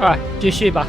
啊，继续吧。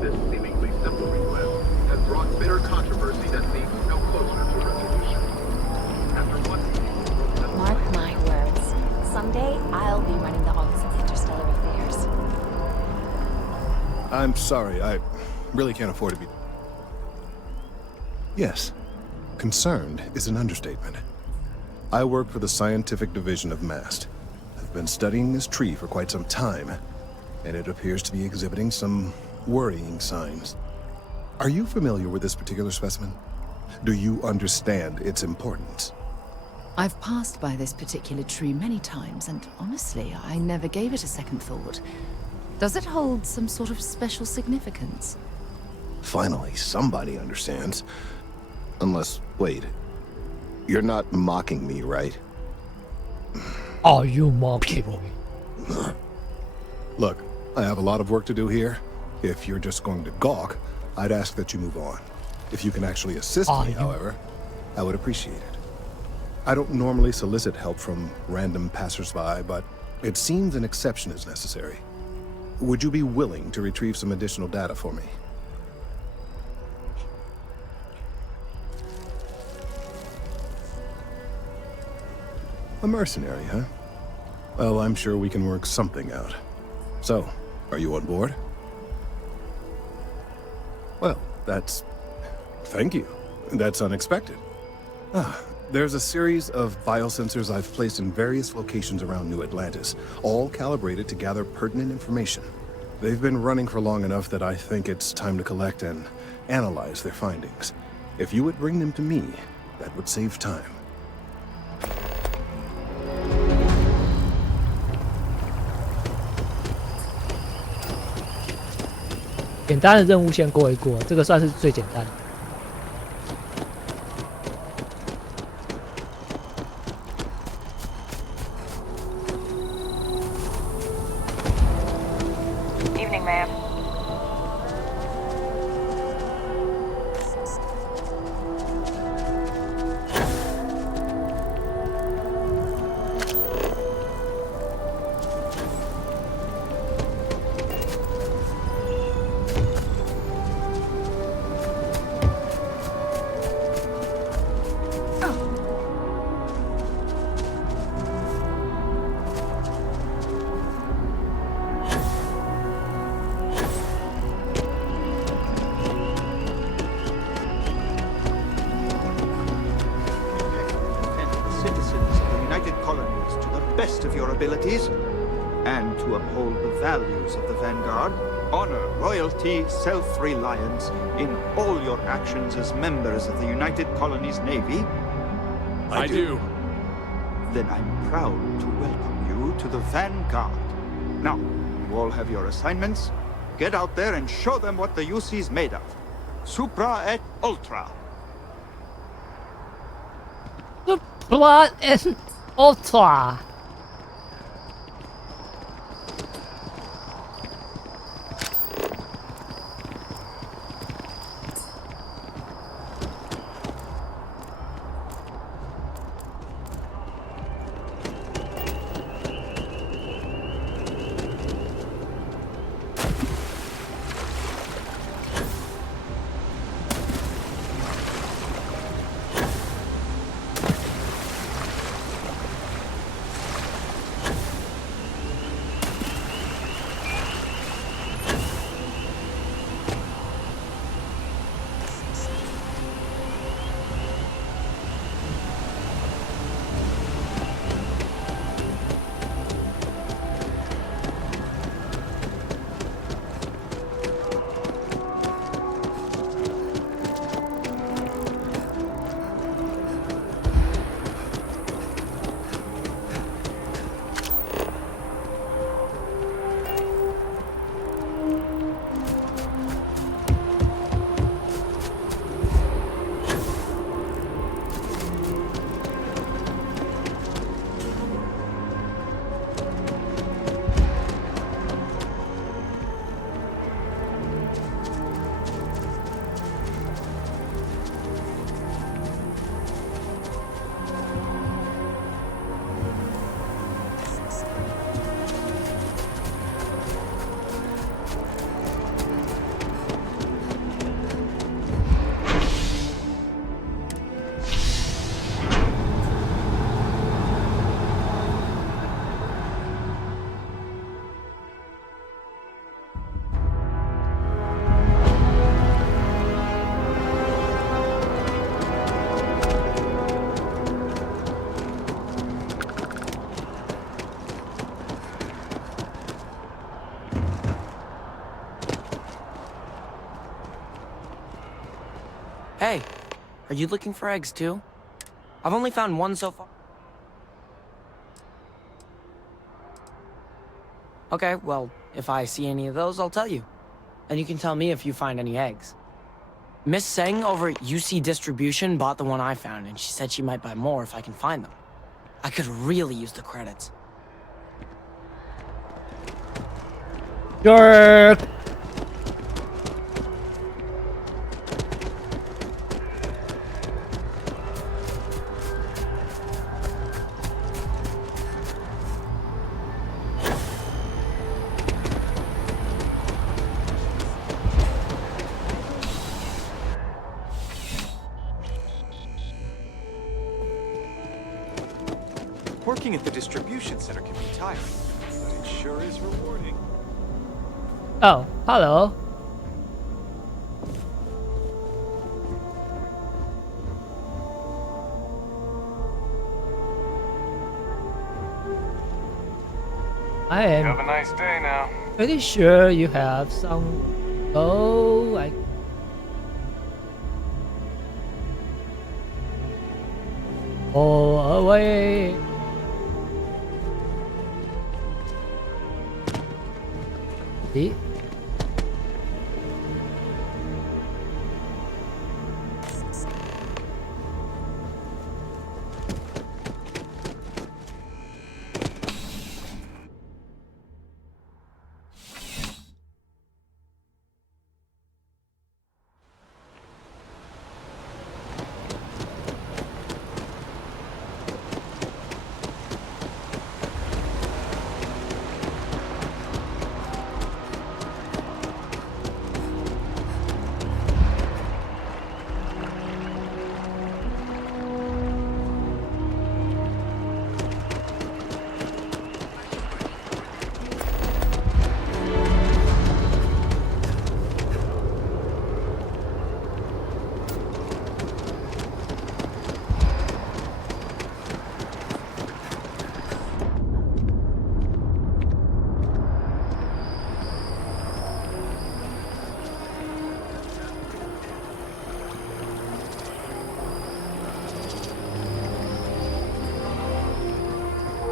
This seemingly simple request has brought bitter controversy that leads no closer to resolution. After one Mark my words. Someday, I'll be running the Office of Interstellar Affairs. I'm sorry, I really can't afford to be... Yes, concerned is an understatement. I work for the scientific division of MAST. I've been studying this tree for quite some time, and it appears to be exhibiting some worrying signs. Are you familiar with this particular specimen? Do you understand its importance? I've passed by this particular tree many times, and honestly, I never gave it a second thought. Does it hold some sort of special significance? Finally, somebody understands. Unless, wait, you're not mocking me, right? Are you mocking me? Look, I have a lot of work to do here. If you're just going to gawk, I'd ask that you move on. If you can actually assist me, however, I would appreciate it. I don't normally solicit help from random passersby, but it seems an exception is necessary. Would you be willing to retrieve some additional data for me? A mercenary, huh? Well, I'm sure we can work something out. So, are you on board? Well, thank you. That's unexpected. There's a series of biosensors I've placed in various locations around New Atlantis, all calibrated to gather pertinent information. They've been running for long enough that I think it's time to collect and analyze their findings. If you would bring them to me, that would save time. 简单的任务先过一过，这个算是最简单的。Evening, ma'am. Citizens of the United Colonies to the best of your abilities, and to uphold the values of the Vanguard, honor, loyalty, self-reliance in all your actions as members of the United Colonies Navy. I do. Then I'm proud to welcome you to the Vanguard. Now, you all have your assignments. Get out there and show them what the UC's made of. Supra et Ultra. Blood and Ultra。Hey, are you looking for eggs too? I've only found one so far. Okay, well, if I see any of those, I'll tell you. And you can tell me if you find any eggs. Miss Seng over at UC Distribution bought the one I found, and she said she might buy more if I can find them. I could really use the credits. Jerk! Working at the distribution center can be tiring, but it sure is rewarding. Oh, hello. I am Have a nice day now. pretty sure you have some. Oh, I. Oh, away. See?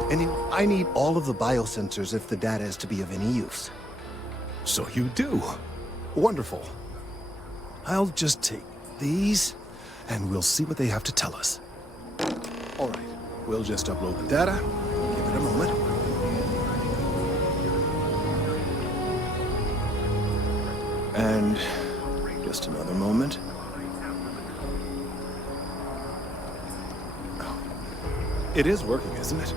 And I need all of the biosensors if the data is to be of any use. So you do. Wonderful. I'll just take these, and we'll see what they have to tell us. All right, we'll just upload the data. Give it a moment. And just another moment. It is working, isn't it?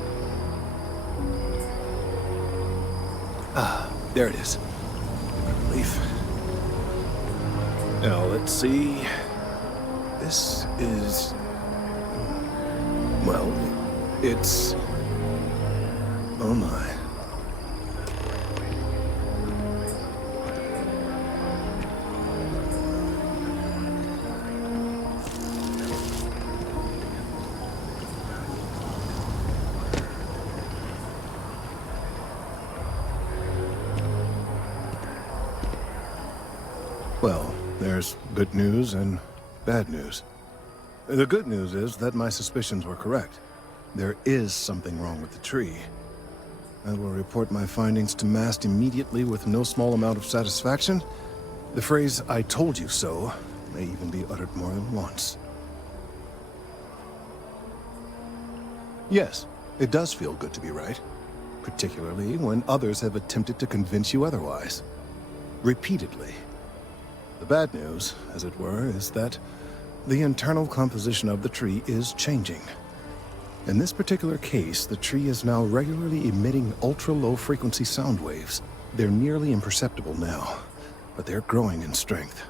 Ah, there it is. Relief. Now, let's see. This is... well, it's... oh my. Well, there's good news and bad news. The good news is that my suspicions were correct. There is something wrong with the tree. I will report my findings to MAST immediately with no small amount of satisfaction. The phrase, "I told you so," may even be uttered more than once. Yes, it does feel good to be right. Particularly when others have attempted to convince you otherwise. Repeatedly. The bad news, as it were, is that the internal composition of the tree is changing. In this particular case, the tree is now regularly emitting ultra-low frequency sound waves. They're nearly imperceptible now, but they're growing in strength.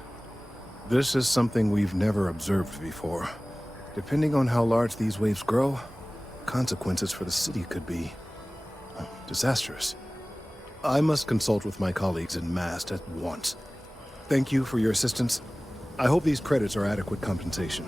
This is something we've never observed before. Depending on how large these waves grow, consequences for the city could be disastrous. I must consult with my colleagues in MAST at once. Thank you for your assistance. I hope these credits are adequate compensation.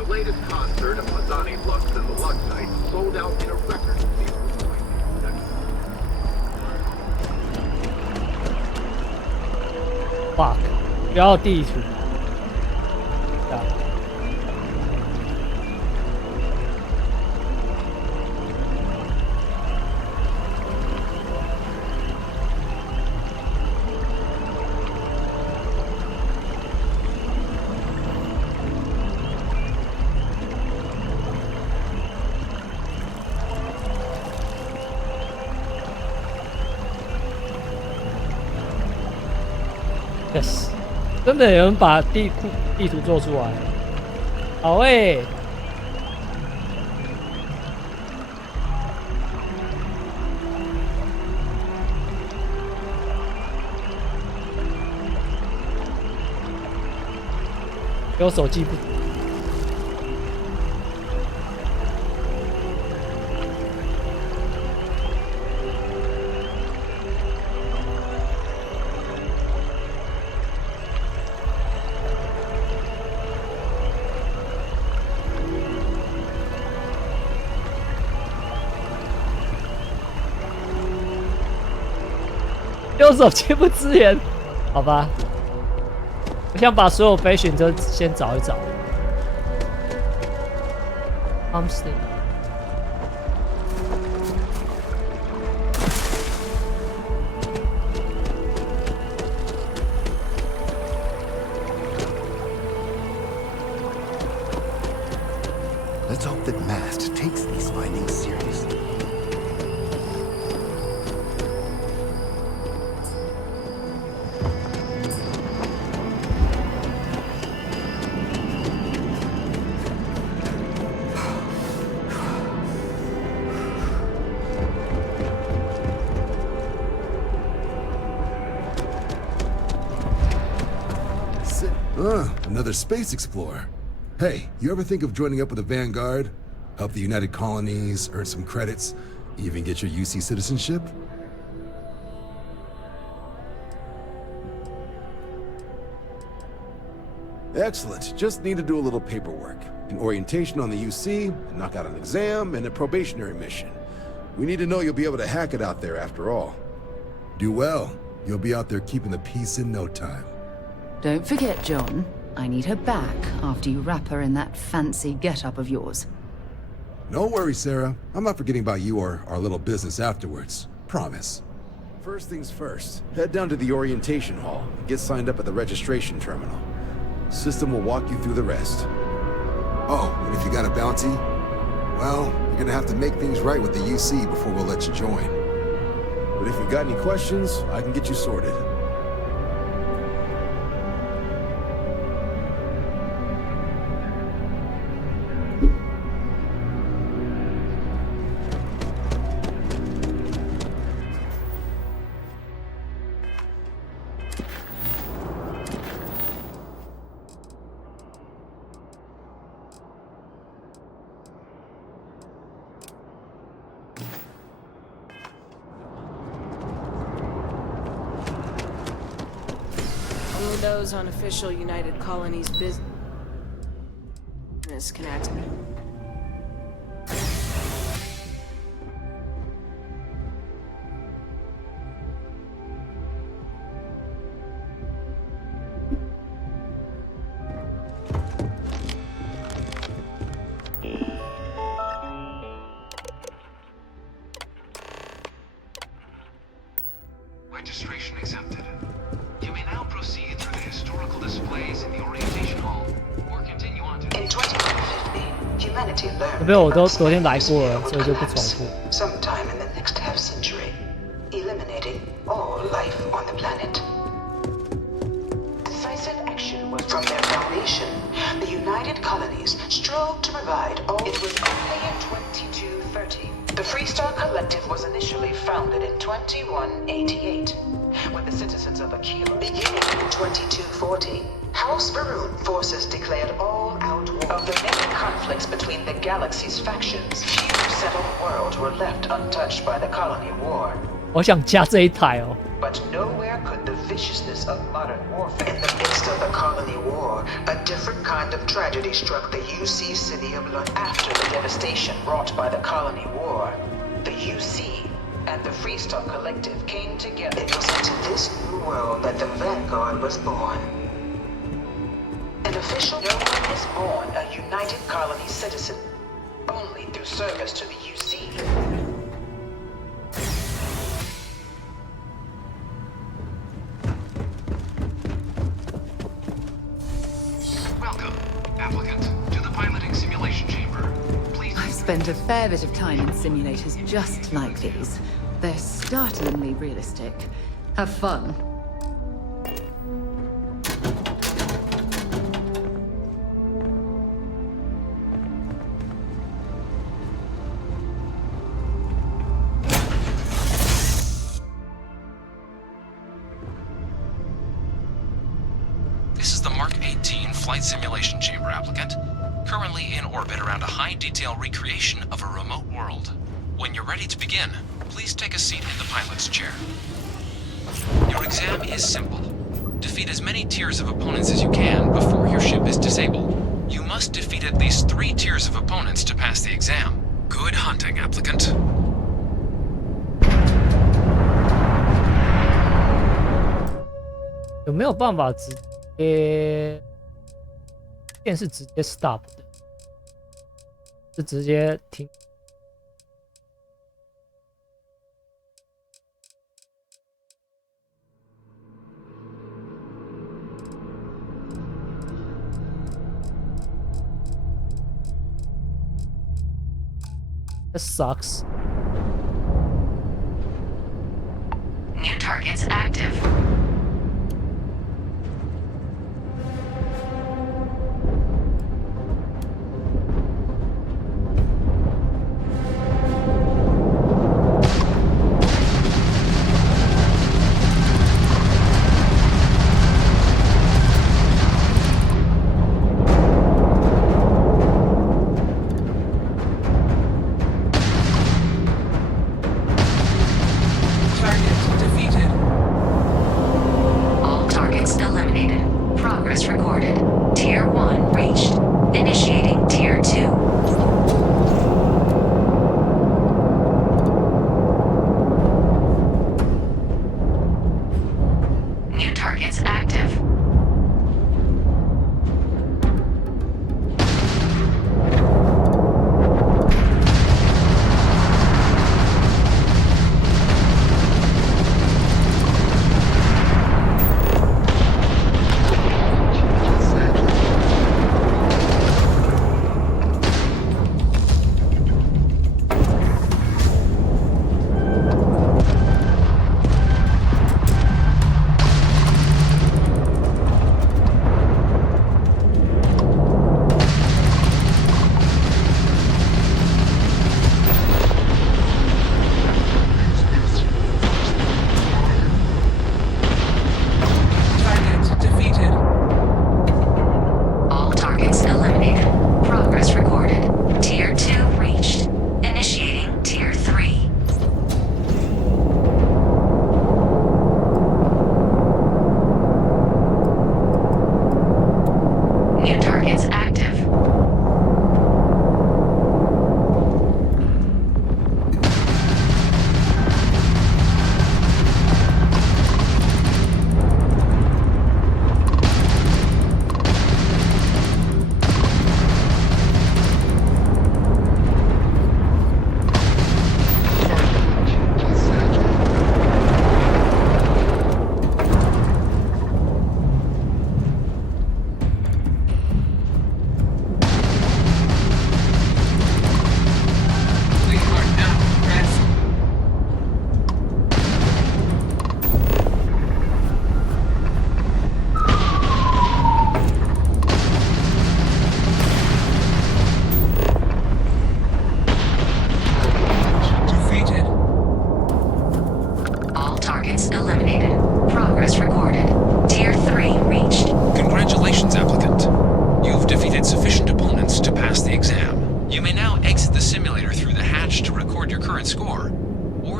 The latest concert of Mazani Lux and the Luxite sold out in a record season. Fuck， 不要地图。啊 Yes， 真的有人把地图做出来，好诶、给我手机不。 用手机不支援，好吧。我想把所有备选都先找一找。Homestead。Let's hope that Mast takes these findings seriously. Another space explorer. Hey, you ever think of joining up with the Vanguard? Help the United Colonies, earn some credits, even get your UC citizenship? Excellent. Just need to do a little paperwork. An orientation on the UC, knock out an exam, and a probationary mission. We need to know you'll be able to hack it out there after all. Do well. You'll be out there keeping the peace in no time. Don't forget, John. I need her back after you wrap her in that fancy get-up of yours. No worries, Sarah. I'm not forgetting about you or our little business afterwards. Promise. First things first, head down to the orientation hall and get signed up at the registration terminal. System will walk you through the rest. Oh, and if you got a bounty, well, you're gonna have to make things right with the UC before we'll let you join. But if you got any questions, I can get you sorted. Only those on official United Colonies business can access. Registration accepted. You may now proceed through the historical displays in the orientation hall, or continue on to. In 2050, humanity learned 没有，我都昨天来过了，所以就不重复。 sometime in the next half century, eliminating all life on the planet. Decisive action was from their foundation. The United Colonies strove to provide all. It was only in 2230. The Freestar Collective was initially founded in 2188, when the citizens of Akila. Beginning in 2240, House Varun forces declared all-out war. Of the many conflicts between the galaxy's factions, few settled worlds were left untouched by the colony war. 我想加这一台哦。 But nowhere could the viciousness of modern warfare. In the midst of the colony war, a different kind of tragedy struck the UC city of London. After the devastation wrought by the colony war, the UC and the Freestar Collective came together. It was into this new world that the Vanguard was born. An official, no one is born a United Colony citizen, only through service to the UC. Welcome, applicant, to the piloting simulation chamber. Please. I've spent a fair bit of time in simulators just like these. They're startlingly realistic. Have fun. This is the Mark 18 Flight Simulation Chamber applicant, currently in orbit around a high-detail recreation of a remote world. When you're ready to begin, please take a seat in the pilot's chair. Your exam is simple. Defeat as many tiers of opponents as you can before your ship is disabled. You must defeat at least 3 tiers of opponents to pass the exam. Good hunting, applicant. 有没有办法直接电是直接 stop 的，是直接停？ This sucks. New targets active.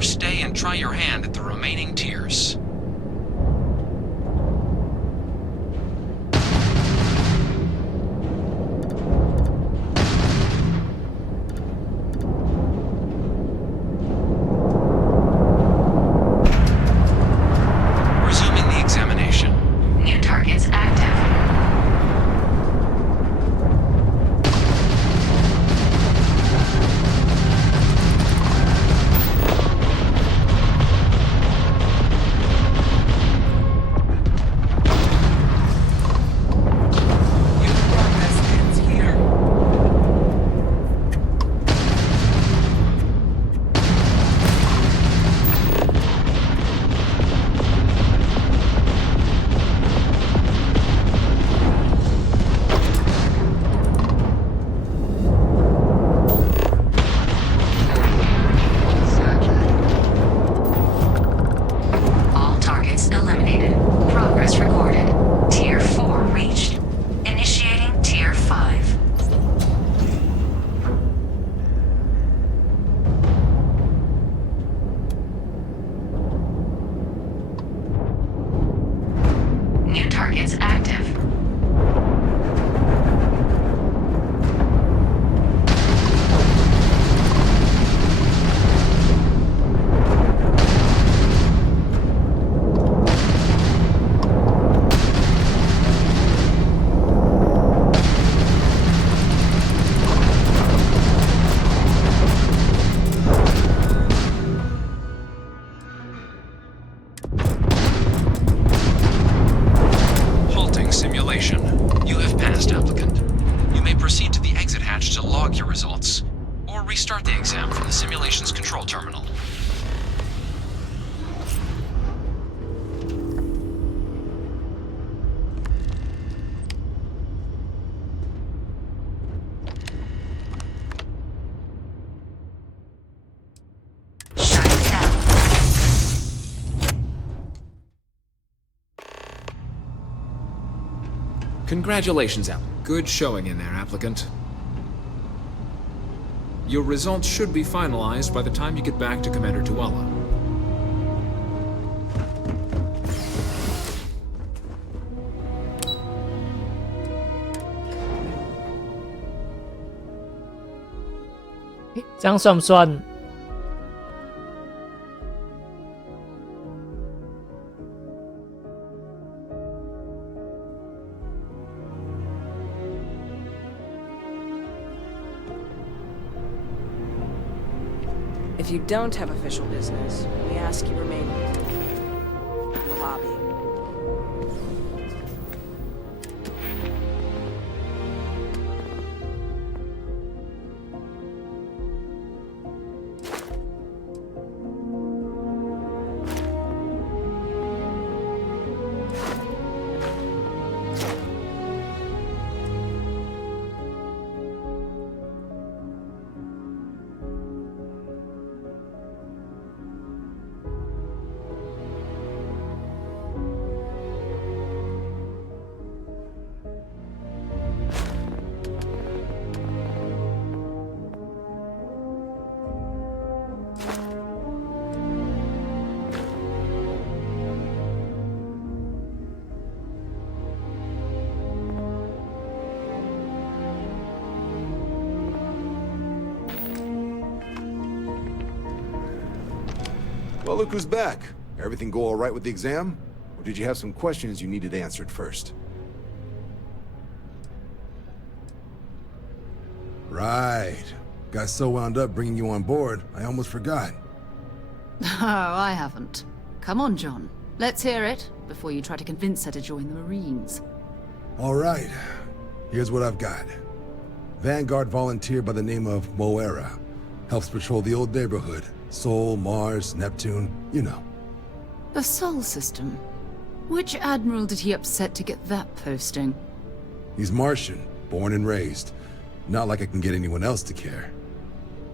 or stay and try your hand at the remaining tiers. Resuming the examination. New targets active. All targets eliminated. Progress recorded. Tier 4 reached. Initiating Tier 5. New targets active. Halting simulation. You have passed, applicant. You may proceed to the exit hatch to log your results, or restart the exam from the simulation's control terminal. Congratulations, Al. Good showing in there, applicant. Your results should be finalized by the time you get back to Commander Tuala. "诶，这样算不算？" If you don't have official business, we ask you remain in the lobby. Well, look who's back. Everything go all right with the exam? Or did you have some questions you needed answered first? Right. Got so wound up bringing you on board, I almost forgot. Oh, I haven't. Come on, John. Let's hear it, before you try to convince her to join the Marines. All right. Here's what I've got. Vanguard volunteer by the name of Moera. Helps patrol the old neighborhood. Sol, Mars, Neptune, you know. The Sol system? Which admiral did he upset to get that posting? He's Martian, born and raised. Not like I can get anyone else to care.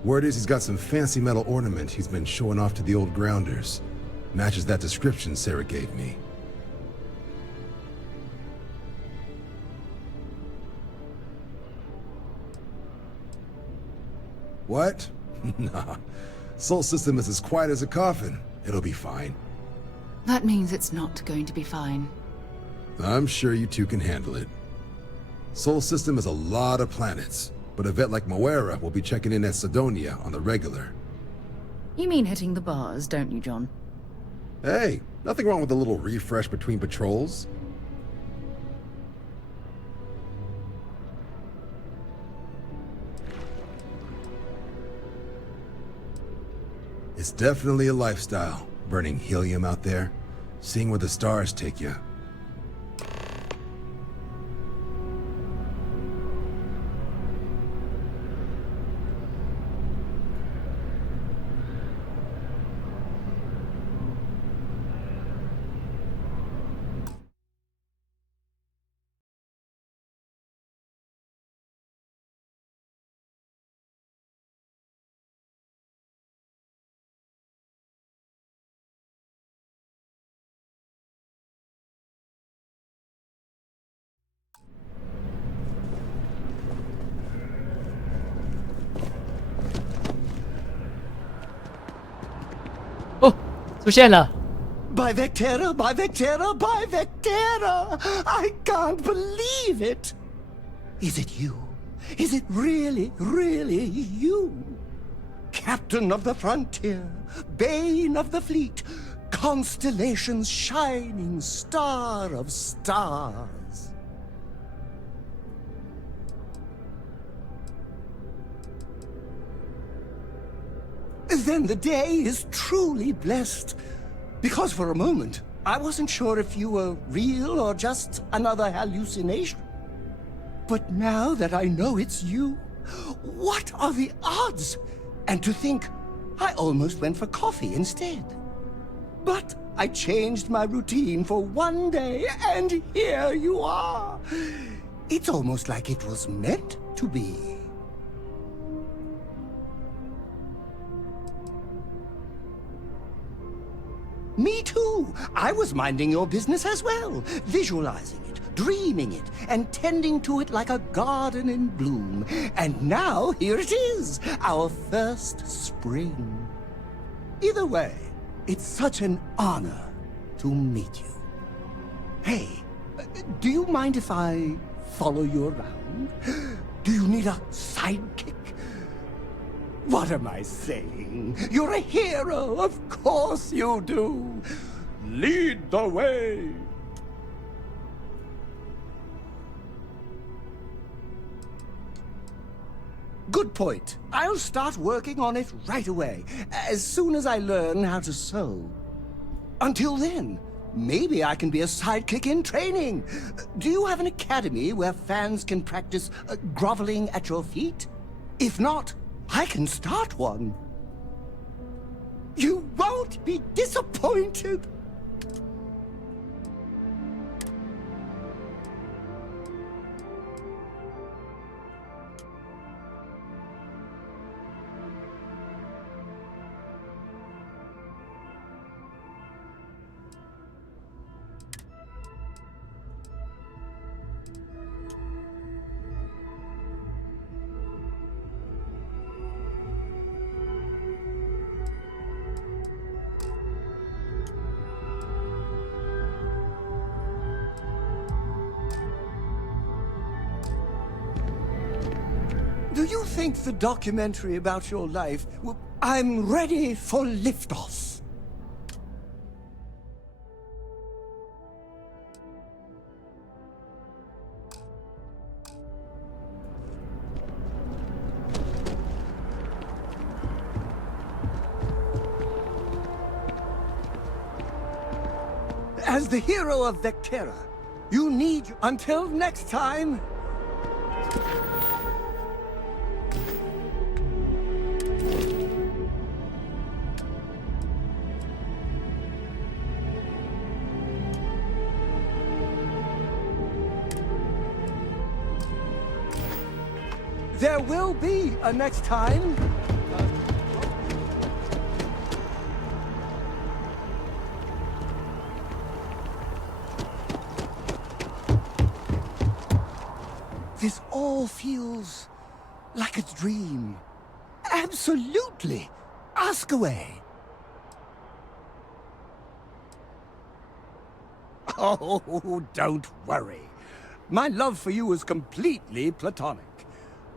Word is he's got some fancy metal ornament he's been showing off to the old grounders. Matches that description Sarah gave me. What? Nah. Sol System is as quiet as a coffin. It'll be fine. That means it's not going to be fine. I'm sure you two can handle it. Sol System has a lot of planets, but a vet like Moira will be checking in at Sidonia on the regular. You mean hitting the bars, don't you, John? Hey, nothing wrong with a little refresh between patrols. It's definitely a lifestyle, burning helium out there, seeing where the stars take you.哦，出现了。 By Vectera, by Vectera, by Vectera! I can't believe it! Is it you? Is it really, really you? Captain of the frontier, bane of the fleet, Constellation's shining star of stars. Then the day is truly blessed. Because for a moment, I wasn't sure if you were real or just another hallucination. But now that I know it's you, what are the odds? And to think, I almost went for coffee instead. But I changed my routine for one day, and here you are. It's almost like it was meant to be. Me too. I was minding your business as well, visualizing it, dreaming it, and tending to it like a garden in bloom. And now, here it is, our first spring. Either way, it's such an honor to meet you. Hey, do you mind if I follow you around? Do you need a sidekick? What am I saying? You're a hero, of course you do. Lead the way. Good point. I'll start working on it right away, as soon as I learn how to sew. Until then, maybe I can be a sidekick in training. Do you have an academy where fans can practice groveling at your feet? If not, I can start one. You won't be disappointed. Do you think the documentary about your life will... I'm ready for liftoff. As the hero of Vectera, you need... Until next time... There will be a next time. This all feels like a dream. Absolutely. Ask away. Oh, don't worry. My love for you is completely platonic.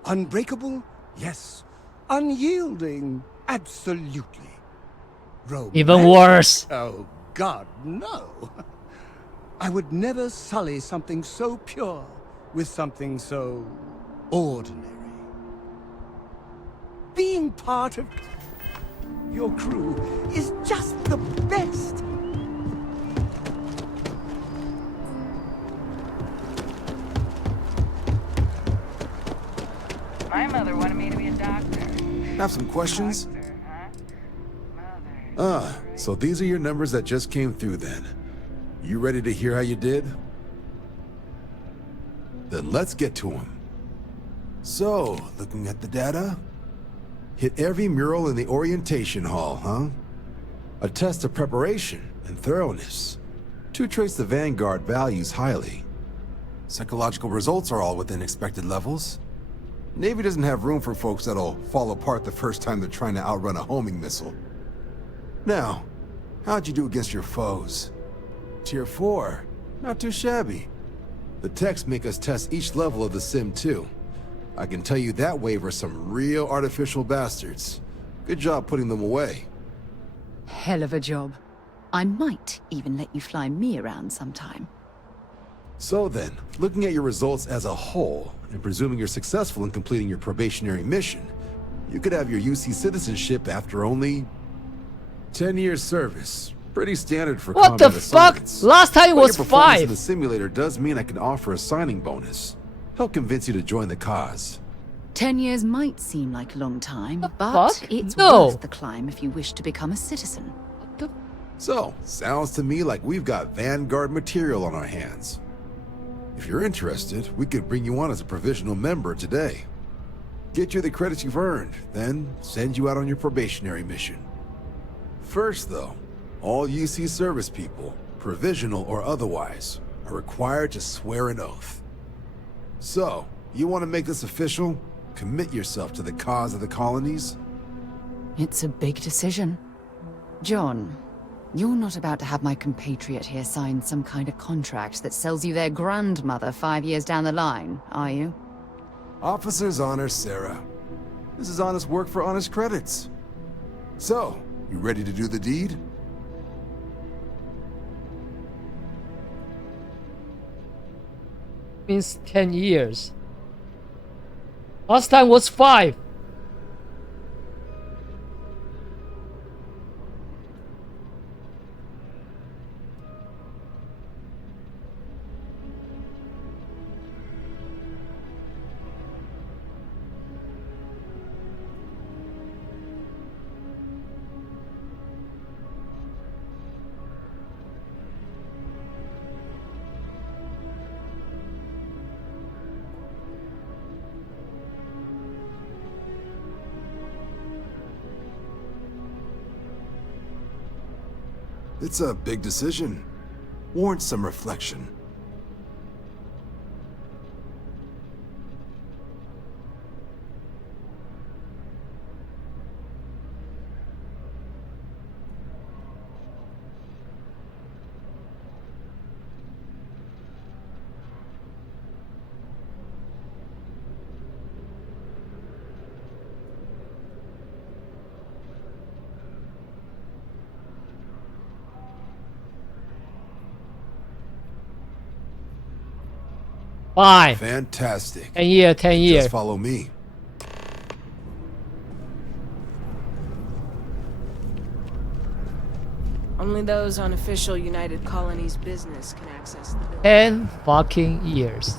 Unbreakable? Yes. Unyielding? Absolutely. Even worse. Oh, God, no. I would never sully something so pure with something so ordinary. Being part of your crew is just the best. My mother wanted me to be a doctor. Have some questions? So these are your numbers that just came through then. You ready to hear how you did? Then let's get to them. So, looking at the data, hit every mural in the orientation hall, huh? A test of preparation and thoroughness. 2 traits the Vanguard values highly. Psychological results are all within expected levels. Navy doesn't have room for folks that'll fall apart the first time they're trying to outrun a homing missile. Now, how'd you do against your foes? Tier 4, not too shabby. The techs make us test each level of the sim too. I can tell you that waiver's some real artificial bastards. Good job putting them away. Hell of a job. I might even let you fly me around sometime. So then, looking at your results as a whole, and presuming you're successful in completing your probationary mission, you could have your UC citizenship after only 10 years service. Pretty standard for What the combat fuck? assignments. Last time it But was your performance 5. in the simulator does mean I can offer a signing bonus. Help convince you to join the cause. 10 years might seem like a long time, but fuck? it's No. worth the climb if you wish to become a citizen. So, sounds to me like we've got Vanguard material on our hands. If you're interested, we could bring you on as a provisional member today. Get you the credits you've earned, then send you out on your probationary mission. First though, all UC service people, provisional or otherwise, are required to swear an oath. So, you want to make this official? Commit yourself to the cause of the colonies? It's a big decision. John, you're not about to have my compatriot here sign some kind of contract that sells you their grandmother 5 years down the line, are you? Officer's honor, Sarah. This is honest work for honest credits. So, you ready to do the deed? Means 10 years. Last time was 5. It's a big decision. Warrants some reflection. Fine. Fantastic. 10 year, 10 year. Just follow me. Only those on official United Colonies business can access the building. 10 fucking years.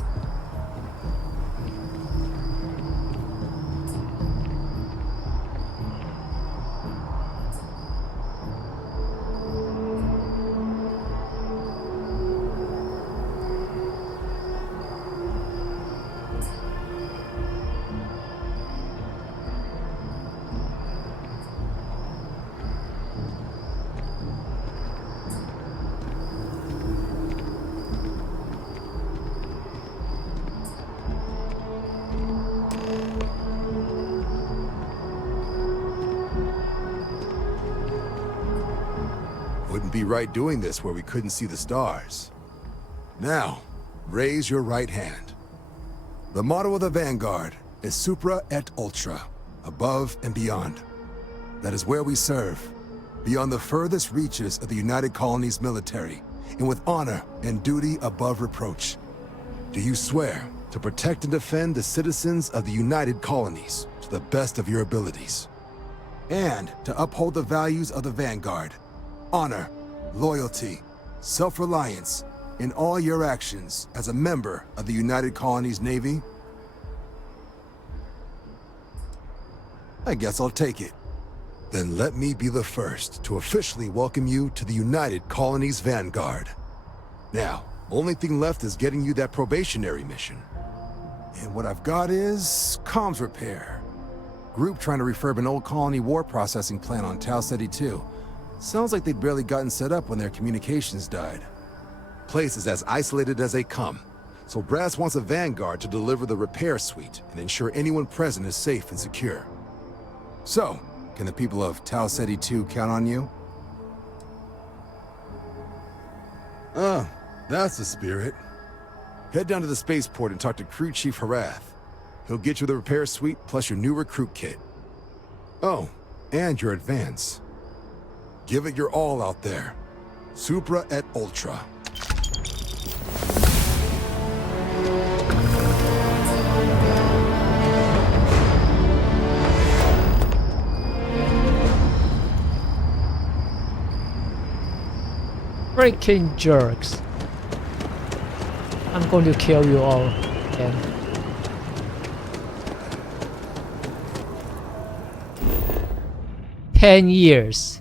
Wouldn't be right doing this where we couldn't see the stars. Now, raise your right hand. The motto of the Vanguard is Supra et Ultra, above and beyond. That is where we serve, beyond the furthest reaches of the United Colonies military, and with honor and duty above reproach. Do you swear to protect and defend the citizens of the United Colonies to the best of your abilities, and to uphold the values of the Vanguard, honor, loyalty, self-reliance, in all your actions as a member of the United Colonies Navy? I guess I'll take it. Then let me be the first to officially welcome you to the United Colonies Vanguard. Now, only thing left is getting you that probationary mission. And what I've got is comms repair. Group trying to refurb an old colony war processing plant on Tau Ceti 2. Sounds like they'd barely gotten set up when their communications died. Place is as isolated as they come, so Brass wants a Vanguard to deliver the repair suite and ensure anyone present is safe and secure. So, can the people of Tau Ceti 2 count on you? Oh, that's the spirit. Head down to the spaceport and talk to Crew Chief Harath. He'll get you the repair suite plus your new recruit kit. Oh, and your advance. Give it your all out there. Supra et Ultra. Freaking jerks. I'm going to kill you all again. "10 years.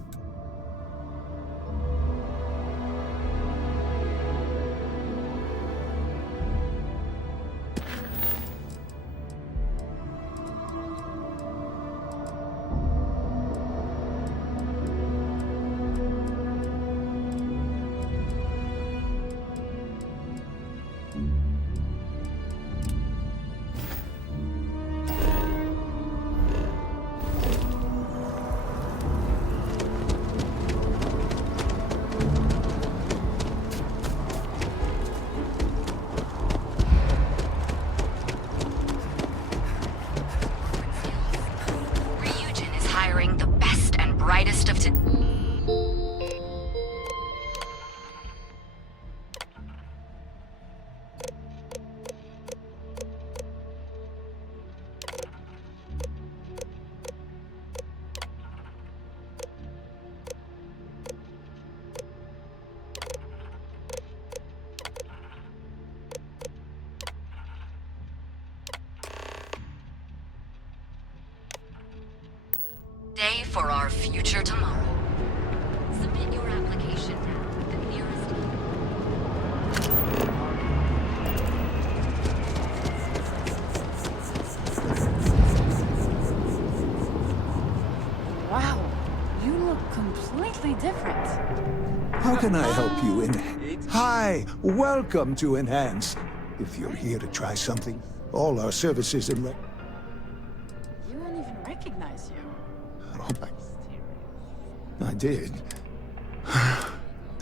Day for our future tomorrow. Submit your application now at the nearest. Wow, you look completely different. How can I help you in... Hi, welcome to Enhance. If you're here to try something, all our services and... You won't even recognize you. Oh, I did.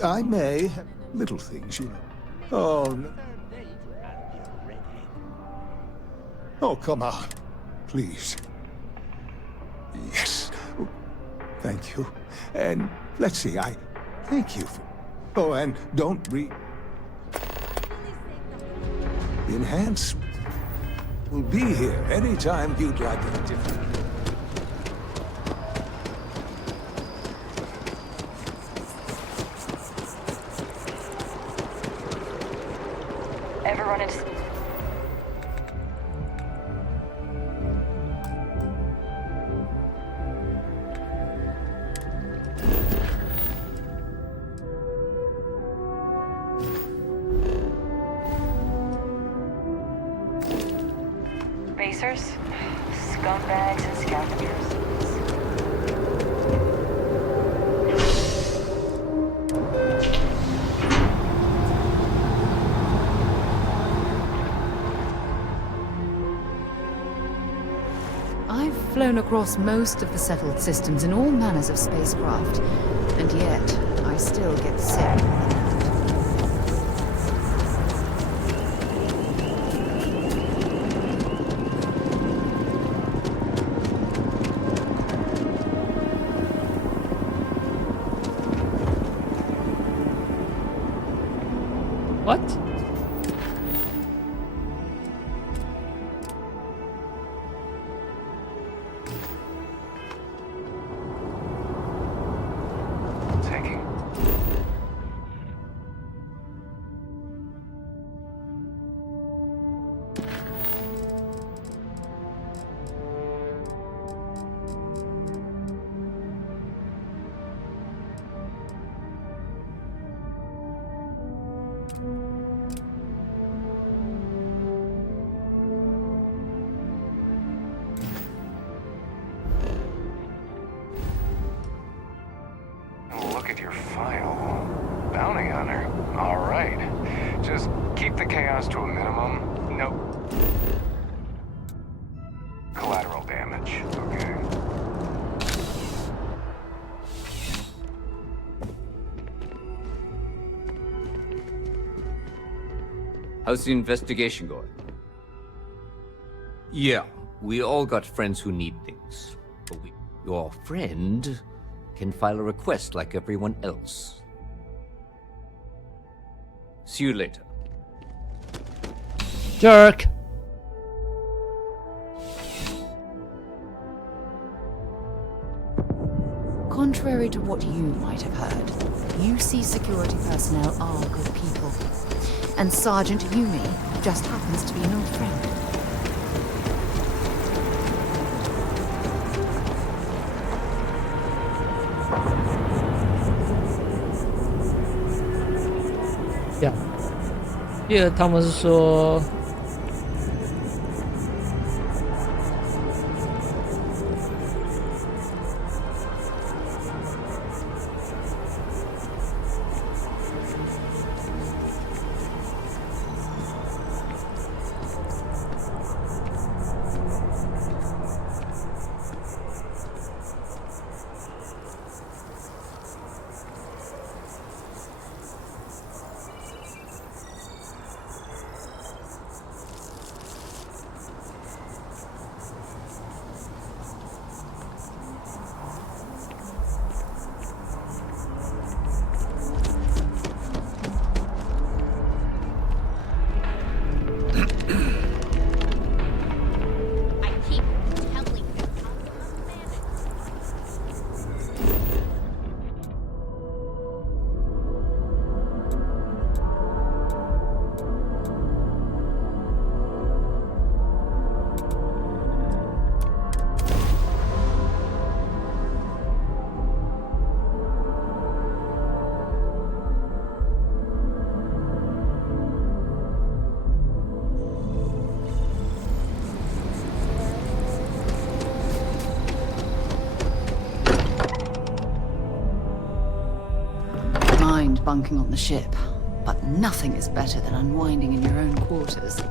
I may. Little things, you know. Oh, no. Oh, come on. Please. Yes. Thank you. And let's see, I thank you for... Oh, and don't Enhance will be here anytime you'd like a different... Everyone is... Basers, scumbags, and scavengers. I've flown across most of the settled systems in all manners of spacecraft, and yet I still get sick. What? Taking. Look at your file. Bounty hunter. All right. Just keep the chaos to a minimum. No collateral damage. Okay. How's the investigation going? Yeah, we all got friends who need things. But your friend can file a request like everyone else. See you later. Jerk. Contrary to what you might have heard, UC security personnel are good people. And Sergeant Yumi just happens to be an old friend. Yeah. 记得他们是说bunking on the ship, but nothing is better than unwinding in your own quarters.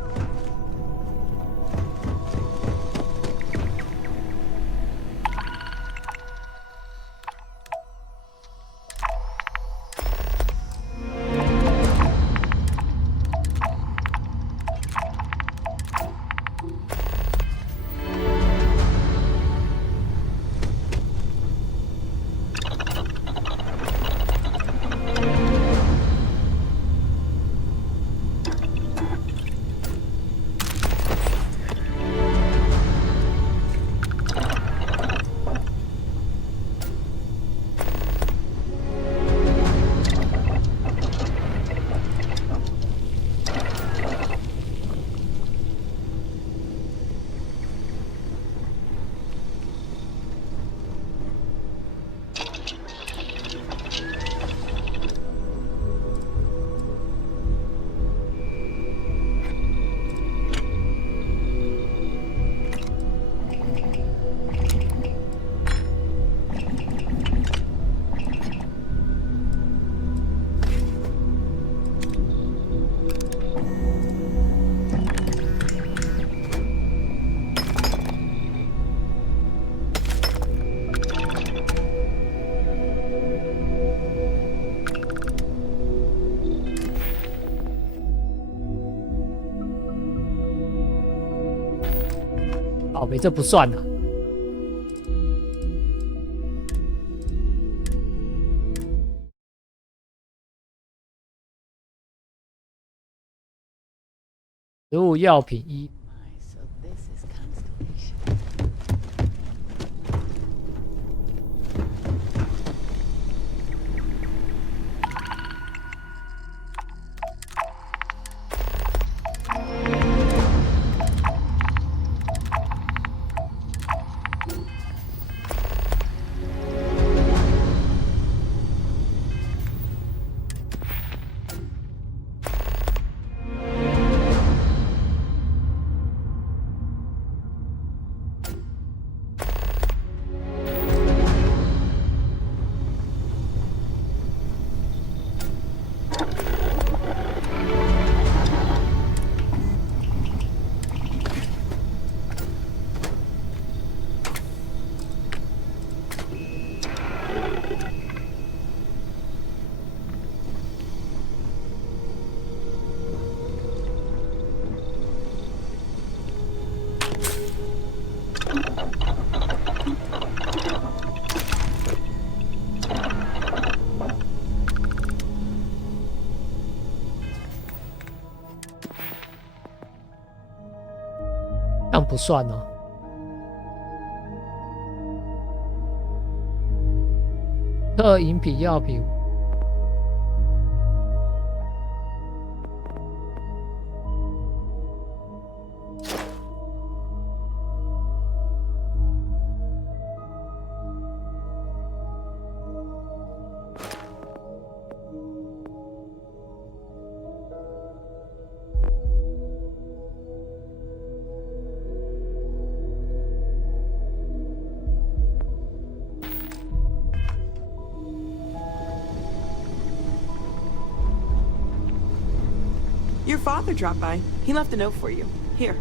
宝贝，这不算啊。食物、药品、衣。这样不算哦。特饮品、药品。Your father dropped by. He left a note for you. Here.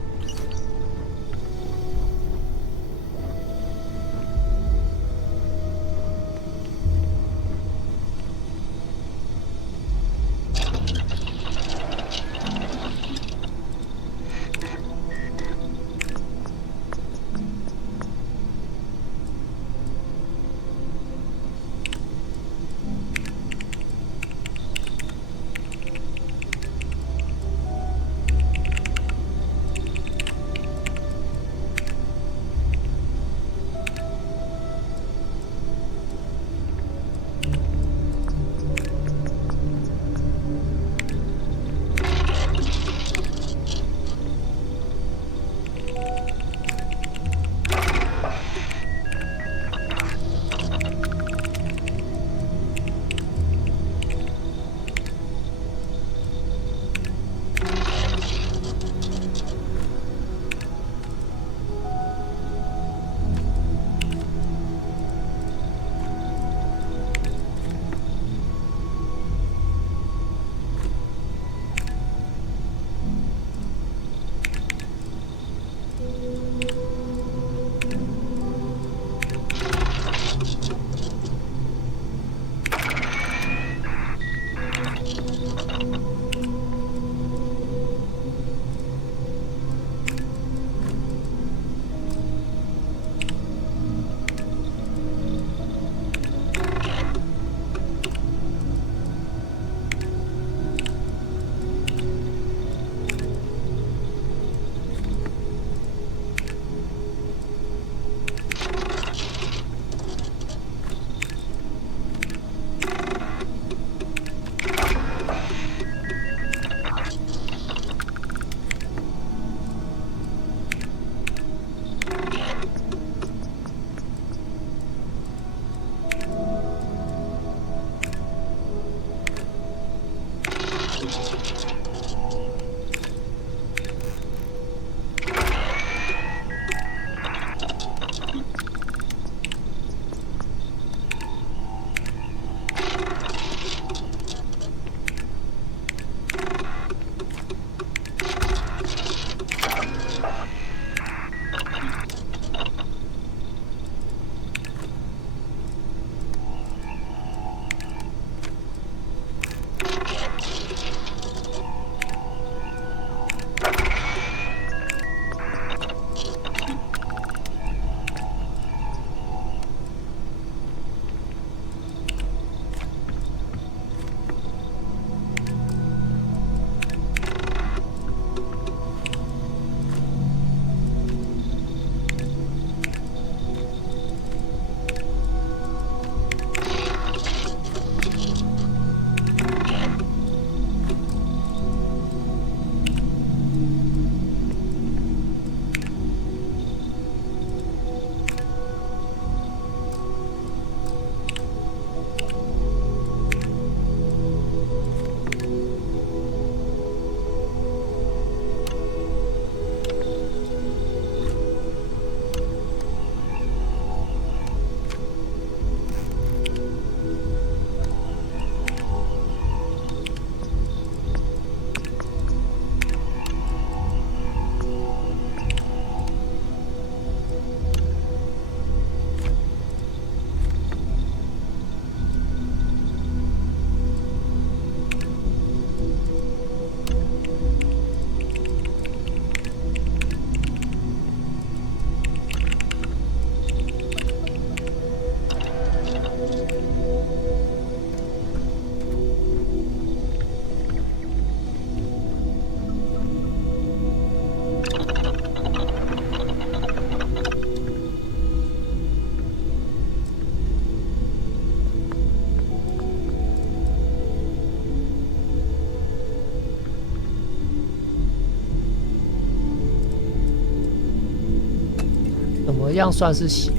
么样算是血？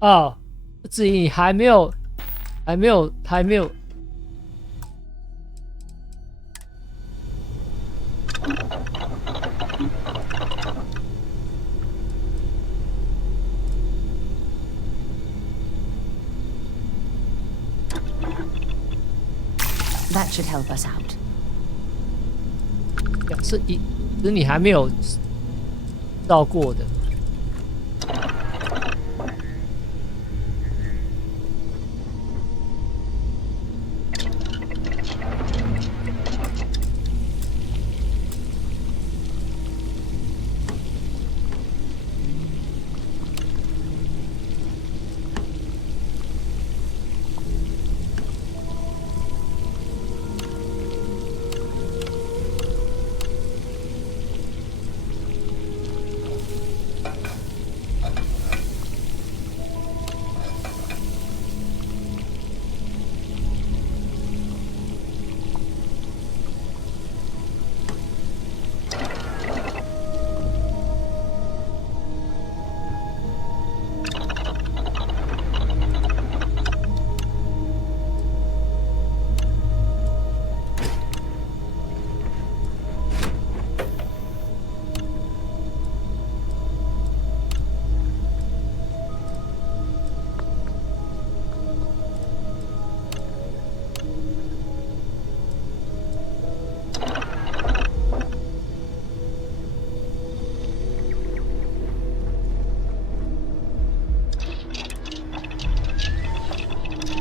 哦，质疑你还没有。That should help us out. 是你还没有到过的。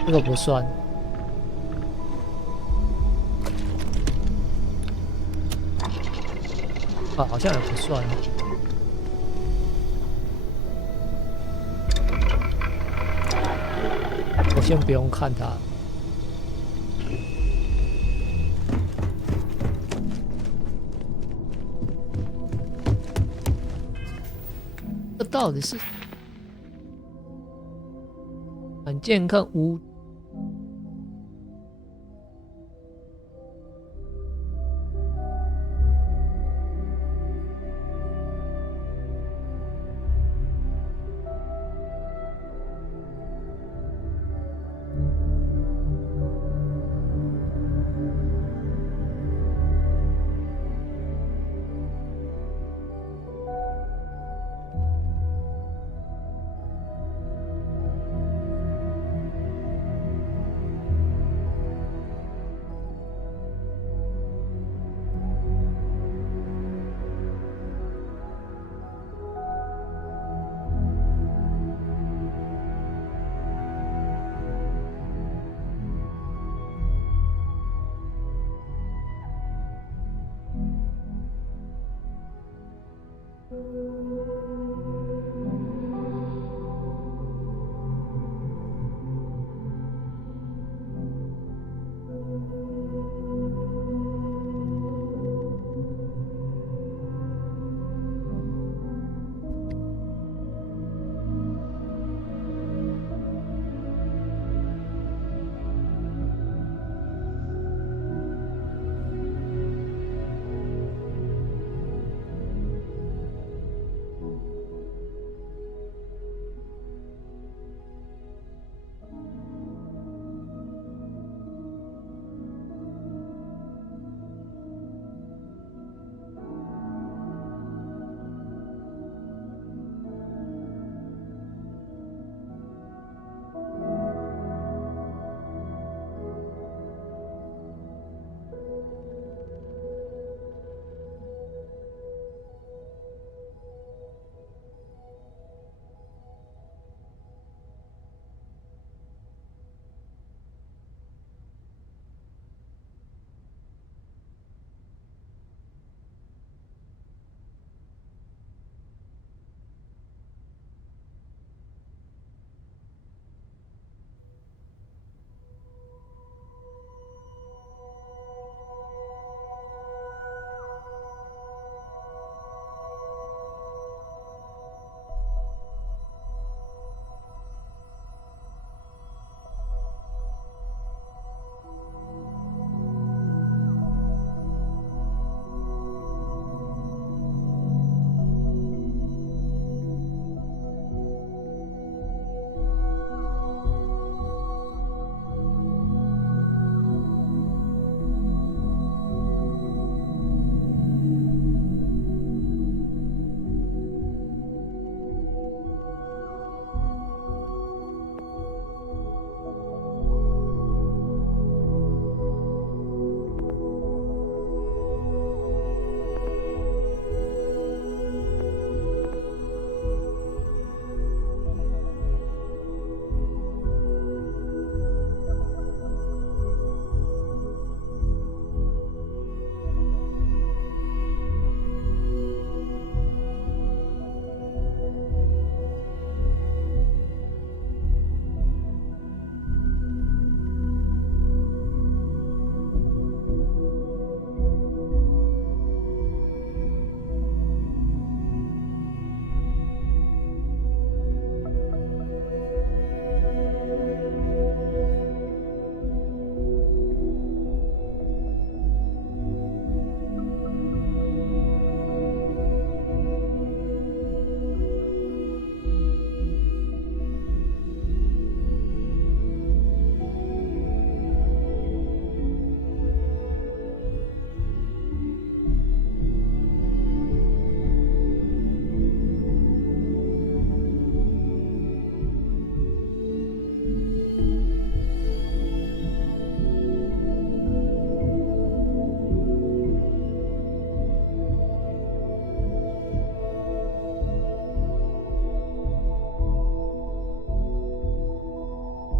这个不算。啊，好像也不算。我先不用看它。这到底是很健康无？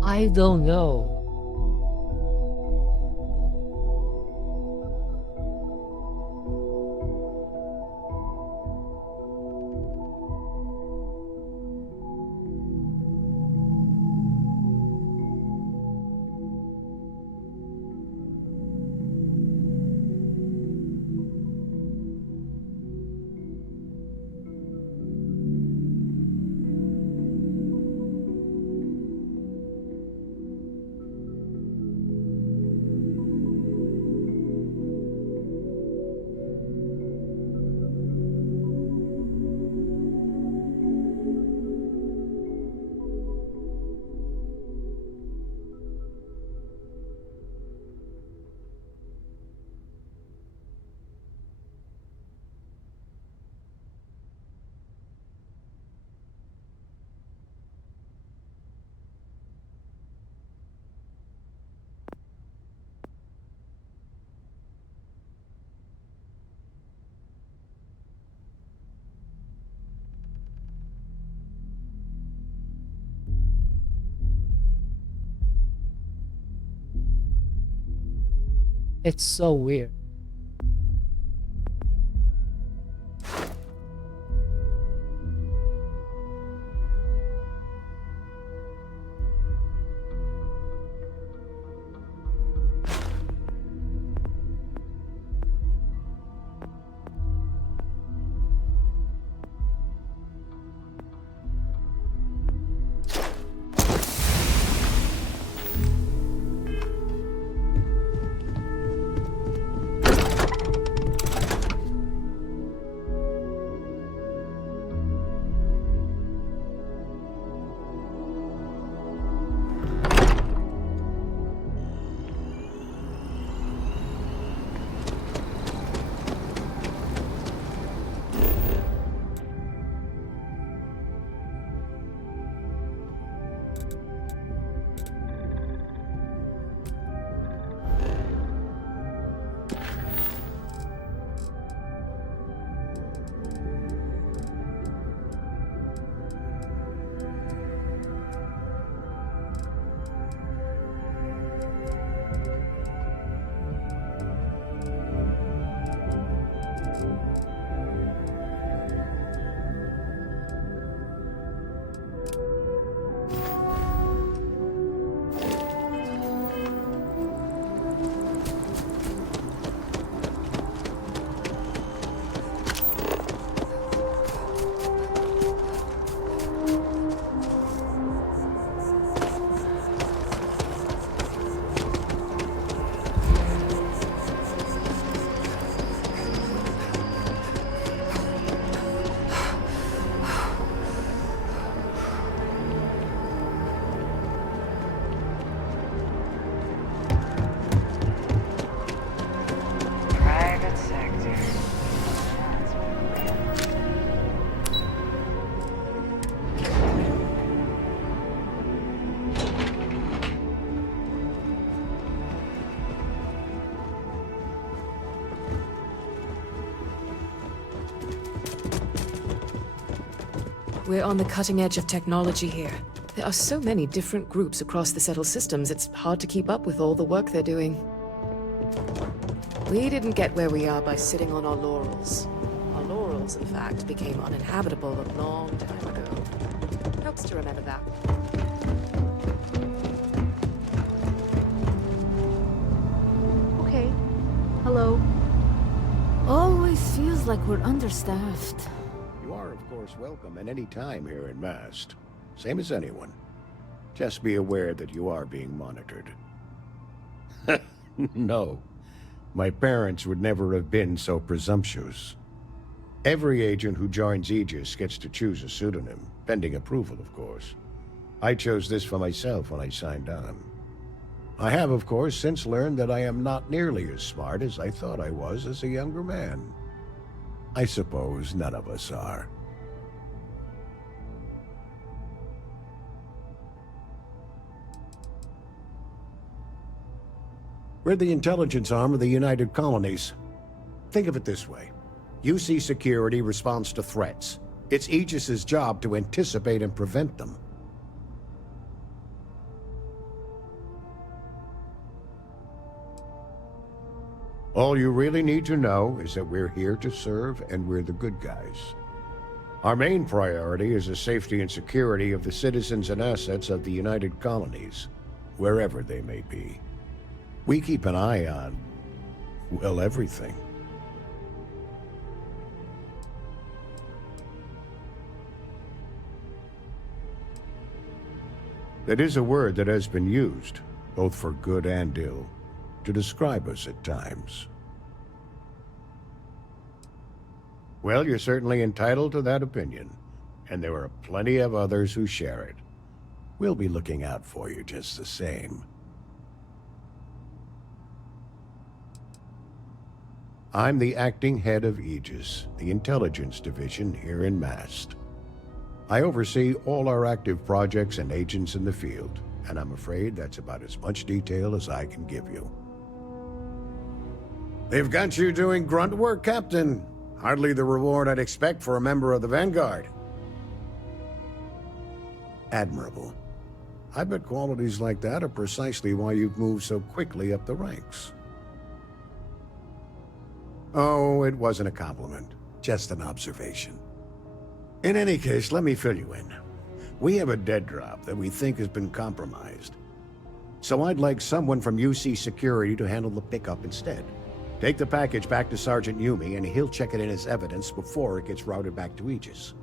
I don't know. It's so weird. We're on the cutting edge of technology here. There are so many different groups across the settled systems, it's hard to keep up with all the work they're doing. We didn't get where we are by sitting on our laurels. Our laurels, in fact, became uninhabitable a long time ago. Helps to remember that. Okay. Hello. Always feels like we're understaffed. You are, of course, welcome at any time here in Mast. Same as anyone. Just be aware that you are being monitored. No. My parents would never have been so presumptuous. Every agent who joins Aegis gets to choose a pseudonym, pending approval, of course. I chose this for myself when I signed on. I have, of course, since learned that I am not nearly as smart as I thought I was as a younger man. I suppose none of us are. We're the intelligence arm of the United Colonies. Think of it this way. UC Security responds to threats. It's Aegis's job to anticipate and prevent them. All you really need to know is that we're here to serve and we're the good guys. Our main priority is the safety and security of the citizens and assets of the United Colonies, wherever they may be. We keep an eye on, well, everything. That is a word that has been used, both for good and ill, to describe us at times. Well, you're certainly entitled to that opinion, and there are plenty of others who share it. We'll be looking out for you just the same. I'm the acting head of Aegis, the intelligence division here in Mast. I oversee all our active projects and agents in the field, and I'm afraid that's about as much detail as I can give you. They've got you doing grunt work, Captain. Hardly the reward I'd expect for a member of the Vanguard. Admirable. I bet qualities like that are precisely why you've moved so quickly up the ranks. Oh, it wasn't a compliment, just an observation. In any case, let me fill you in. We have a dead drop that we think has been compromised. So I'd like someone from UC Security to handle the pickup instead. Take the package back to Sergeant Yumi and he'll check it in as evidence before it gets routed back to Aegis.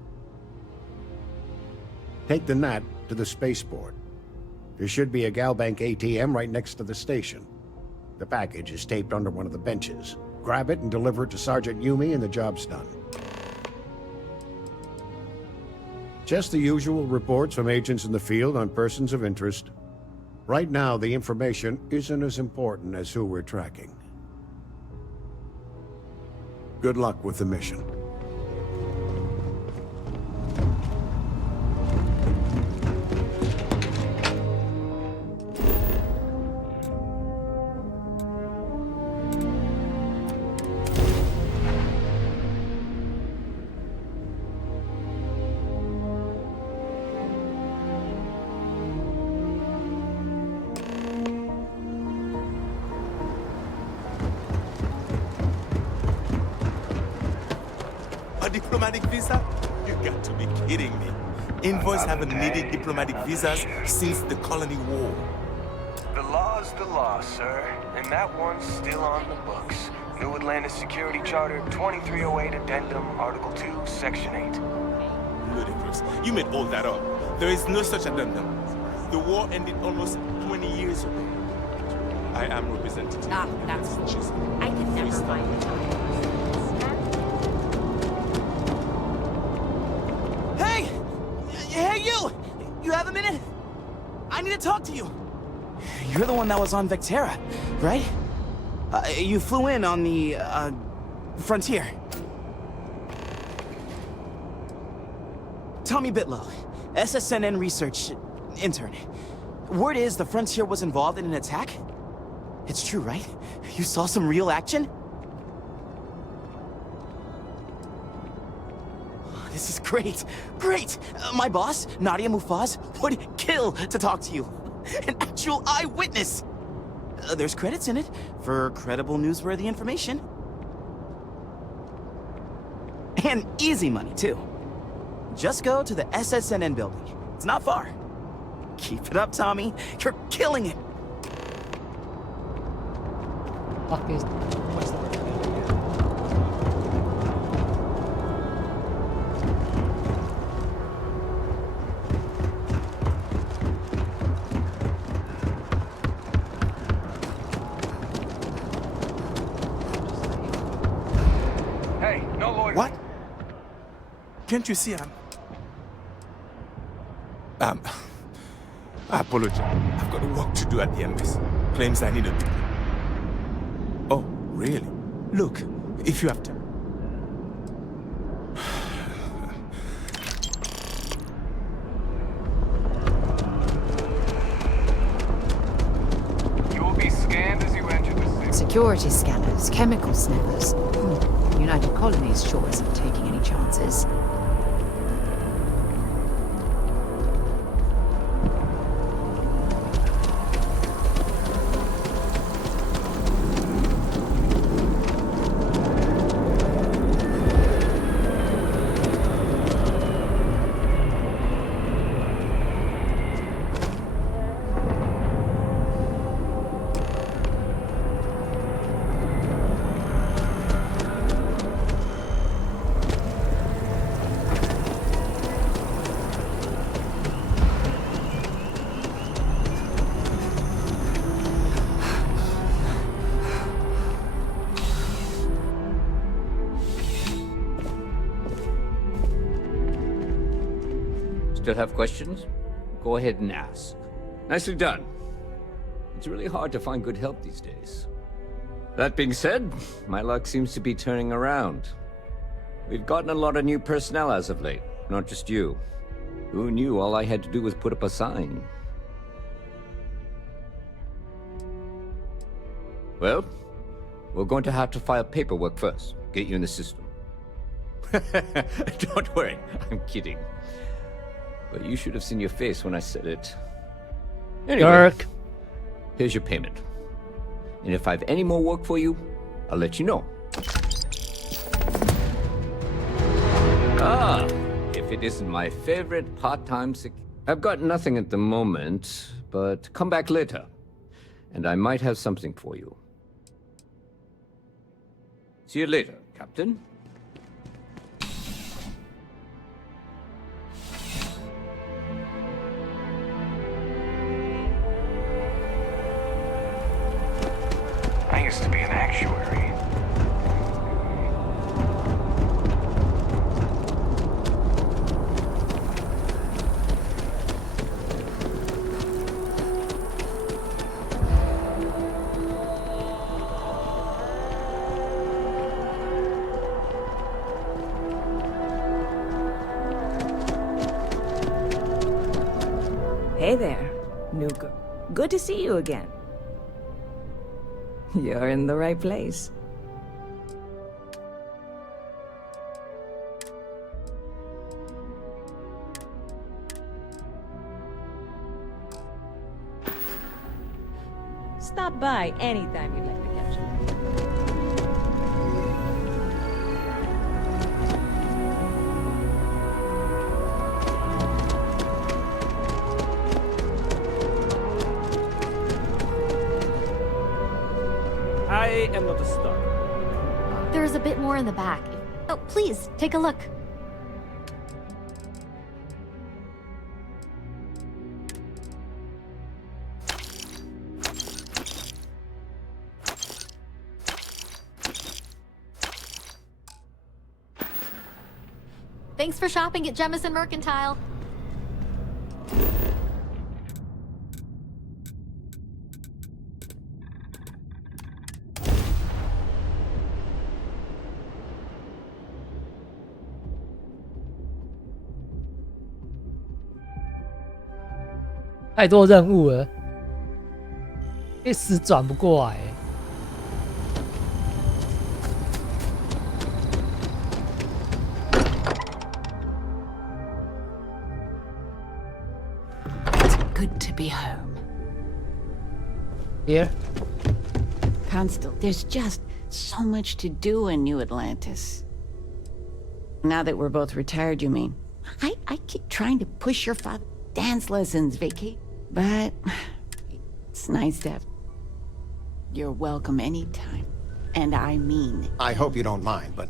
Take the NAT to the spaceport. There should be a Galbank ATM right next to the station. The package is taped under one of the benches. Grab it and deliver it to Sergeant Yumi and the job's done. Just the usual reports from agents in the field on persons of interest. Right now, the information isn't as important as who we're tracking. Good luck with the mission. Diplomatic visa? You got to be kidding me. Envoys haven't needed diplomatic visas since the Colony War. The law's the law, sir, and that one's still on the books. New Atlantis Security Charter 2308 Addendum, Article 2, Section 8. Ludicrous. You made all that up. There is no such addendum. The war ended almost 20 years ago. I am representative. Ah, that's cool. I could never find it. Hey, you! You have a minute? I need to talk to you. You're the one that was on Vectera, right? You flew in on the, Frontier. Tommy Bitlow, SSNN research intern. Word is the Frontier was involved in an attack? It's true, right? You saw some real action? This is great. Great! My boss, Nadia Mufaz, would kill to talk to you. An actual eyewitness! There's credits in it for credible, newsworthy information. And easy money, too. Just go to the SSNN building. It's not far. Keep it up, Tommy. You're killing it! Fuck is... What's that? What? Can't you see I apologize. I've got work to do at the embassy. Claims I need a... Oh, really? Look, if you have time. You will be scanned as you enter the city. Security scanners, chemical sniffers. United Colonies sure isn't taking any chances. Still have questions? Go ahead and ask. Nicely done. It's really hard to find good help these days. That being said, my luck seems to be turning around. We've gotten a lot of new personnel as of late, not just you. Who knew all I had to do was put up a sign? Well, we're going to have to file paperwork first, get you in the system. Don't worry, I'm kidding. But you should have seen your face when I said it. Anyway, Dark. Here's your payment. And if I have any more work for you, I'll let you know. Ah, if it isn't my favorite part-time I've got nothing at the moment, but come back later, and I might have something for you. See you later, Captain. I used to be an actuary. Hey there, new girl. Good to see you again. You're in the right place. Stop by anytime you'd like to catch up. I am not a star. There's a bit more in the back. Oh, please, take a look. Thanks for shopping at Jemison Mercantile.太多任务了，一时转不过来。It's good to be home. Here? Constable, there's just so much to do in New Atlantis. Now that we're both retired, you mean? I keep trying to push your father. Dance lessons, vacate. But it's nice to have... You're welcome anytime. And I mean... I hope you don't mind, but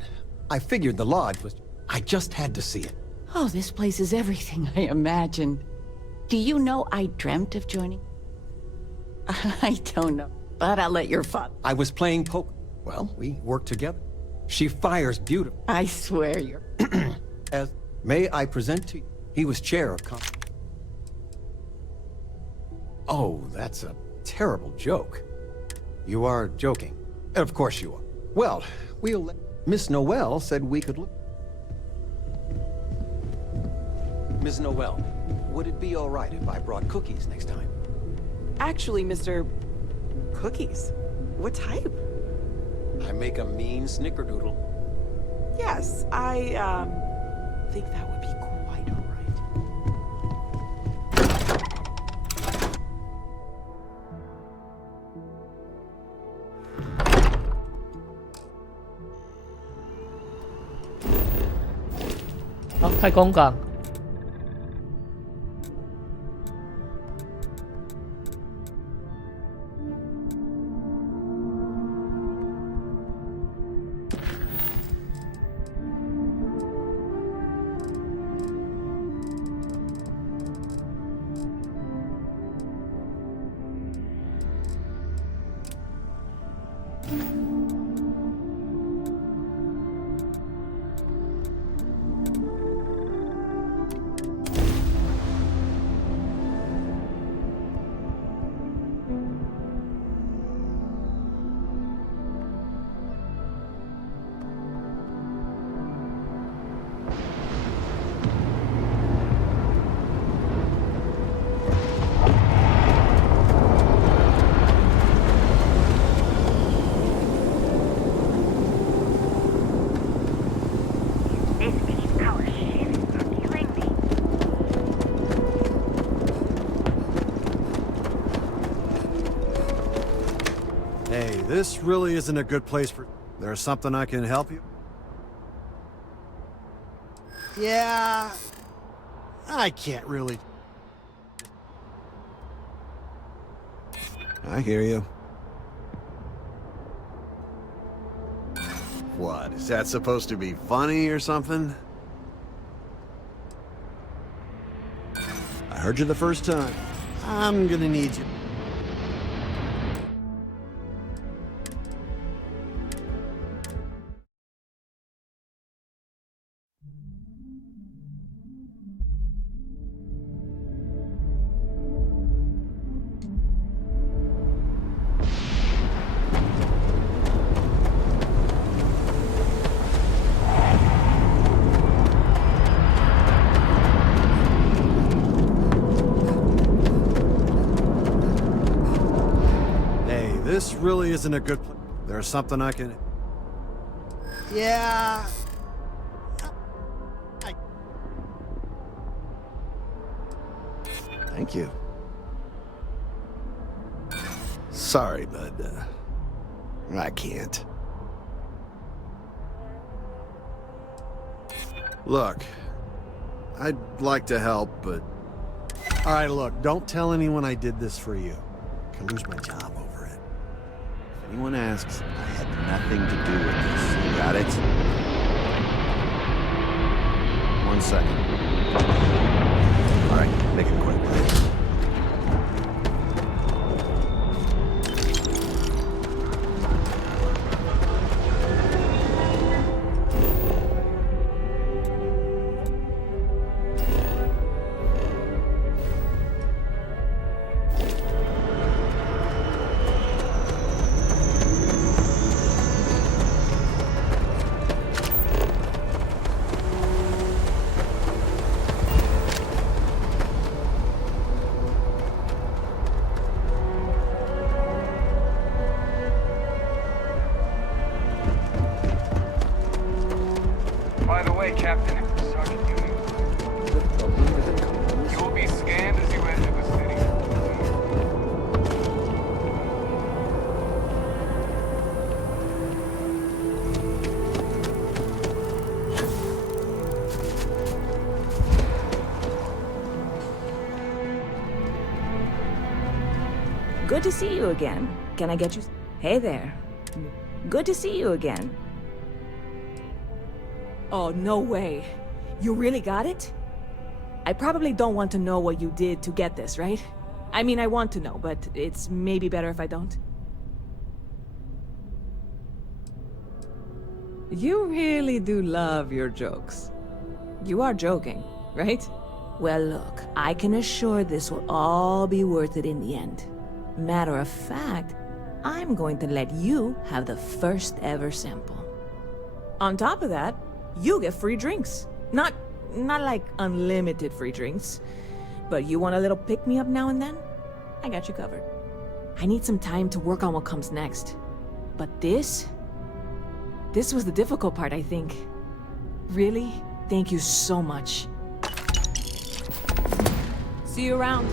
I figured the lodge was... I just had to see it. Oh, this place is everything I imagined. Do you know I dreamt of joining? I don't know, but I'll let your father... I was playing poker. Well, we worked together. She fires beautiful. I swear you're... As may I present to you, he was chair of... Oh, that's a terrible joke. You are joking. Of course you are. Well, we'll let... Miss Noel said we could look... Miss Noel, would it be all right if I brought cookies next time? Actually, Mr... Cookies? What type? I make a mean snickerdoodle. Yes, I, think that would be quite all right.好，太空港。Hey, this really isn't a good place for... There's something I can help you? Yeah... I can't really... I hear you. What, is that supposed to be funny or something? I heard you the first time. I'm gonna need you. This really isn't a good place. There's something I can... Yeah... Thank you. Sorry, but, I can't. Look, I'd like to help, but... Alright, look, don't tell anyone I did this for you. I can lose my job over it. If anyone asks, I had nothing to do with this. You got it? 1 second. Alright, make it quick. By the way, Captain, Sergeant Ewing, you will be scanned as you enter the city. Good to see you again. Can I get you... Hey there. Good to see you again. Oh, no way. You really got it? I probably don't want to know what you did to get this, right? I mean, I want to know, but it's maybe better if I don't. You really do love your jokes. You are joking, right? Well, look, I can assure this will all be worth it in the end. Matter of fact, I'm going to let you have the first ever sample. On top of that, you get free drinks. Not like unlimited free drinks. But you want a little pick-me-up now and then? I got you covered. I need some time to work on what comes next. But this was the difficult part, I think. Really, thank you so much. See you around.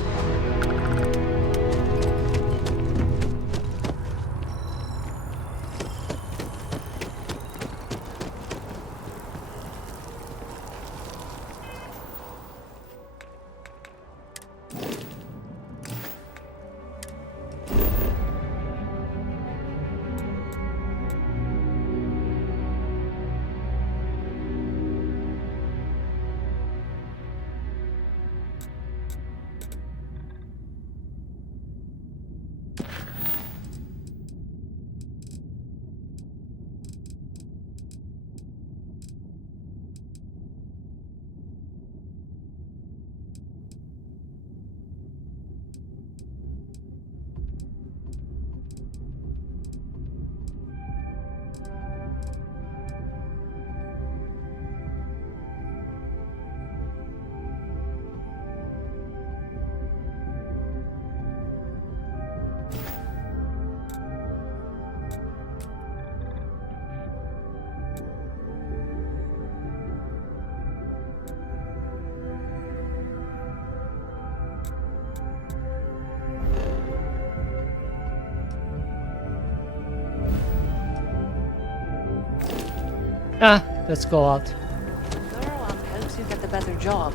Let's go out. Neuroamp helps you get a better job.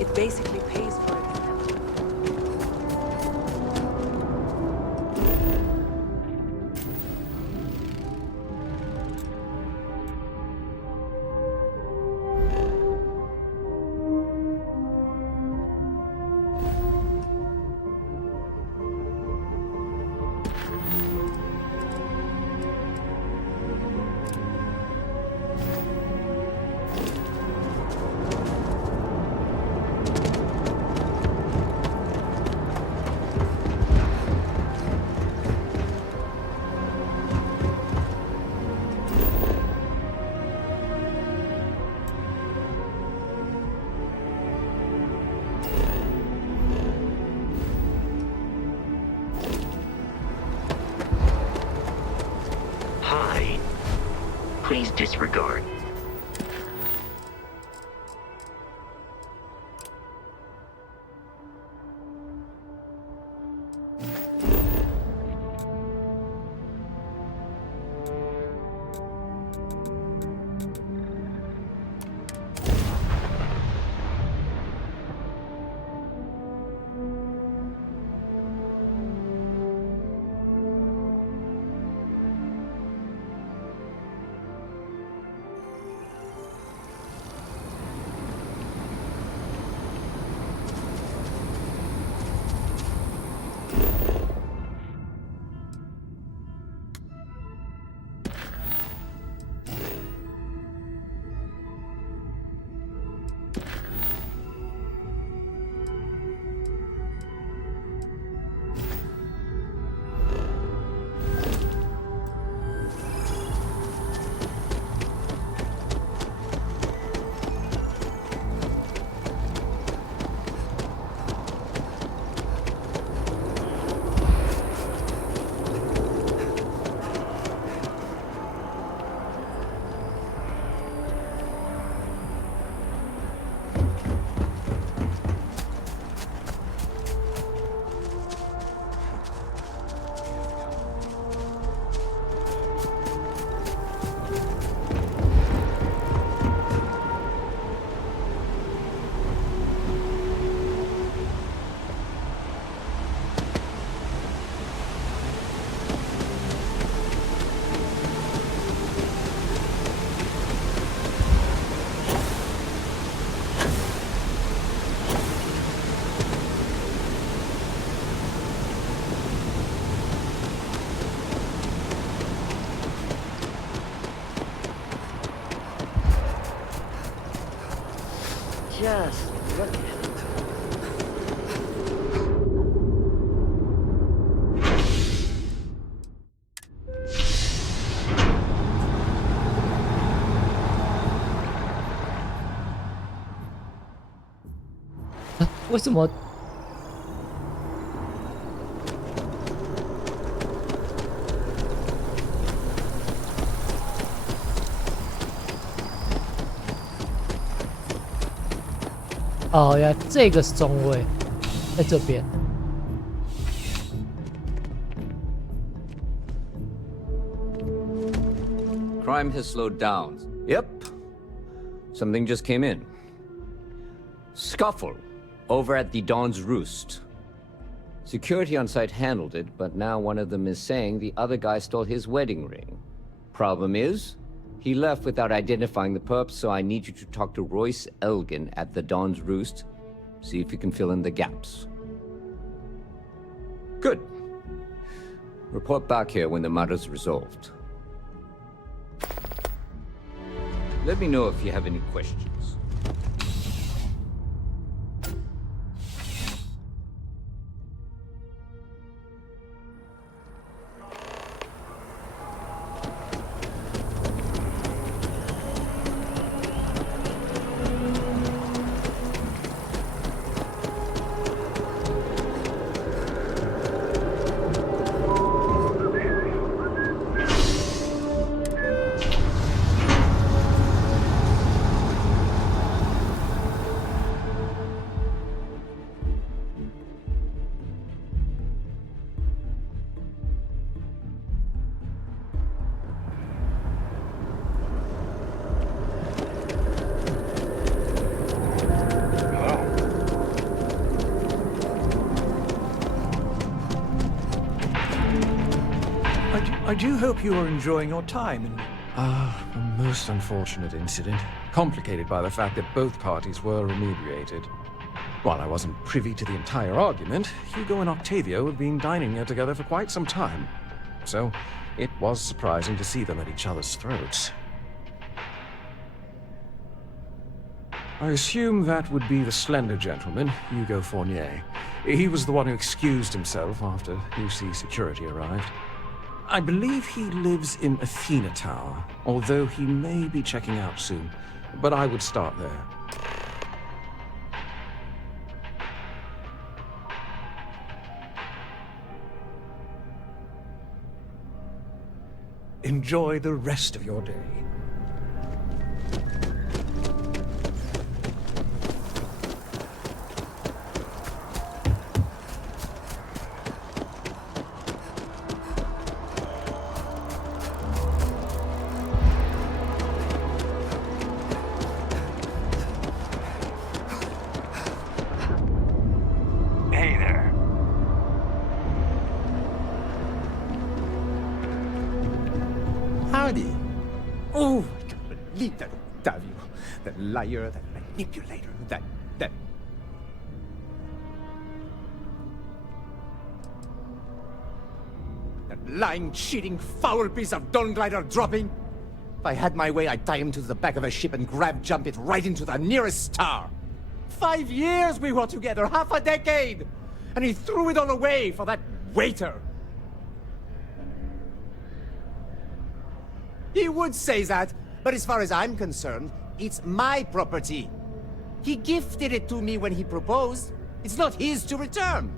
It basically pays for it. Hi. Please disregard. Just look at it. Huh? 为什么？哦呀，这个是中位，在这边。Crime has slowed down. Yep. Something just came in. Scuffle over at the Dawn's Roost. Security on site handled it, but now one of them is saying the other guy stole his wedding ring. Problem is, he left without identifying the perp, so I need you to talk to Royce Elgin at the Dawn's Roost. See if you can fill in the gaps. Good. Report back here when the matter's resolved. Let me know if you have any questions. I do hope you are enjoying your time in... A most unfortunate incident, complicated by the fact that both parties were inebriated. While I wasn't privy to the entire argument, Hugo and Octavio have been dining here together for quite some time. So, it was surprising to see them at each other's throats. I assume that would be the slender gentleman, Hugo Fournier. He was the one who excused himself after UC security arrived. I believe he lives in Athena Tower, although he may be checking out soon. But I would start there. Enjoy the rest of your day. Hey there. Howdy. Oh, I can't believe that Octavio. That liar, that manipulator, that... That lying, cheating, foul piece of Dawnglider dropping. If I had my way, I'd tie him to the back of a ship and jump it right into the nearest star. 5 years we were together, half a decade! And he threw it all away for that waiter. He would say that, but as far as I'm concerned, it's my property. He gifted it to me when he proposed. It's not his to return.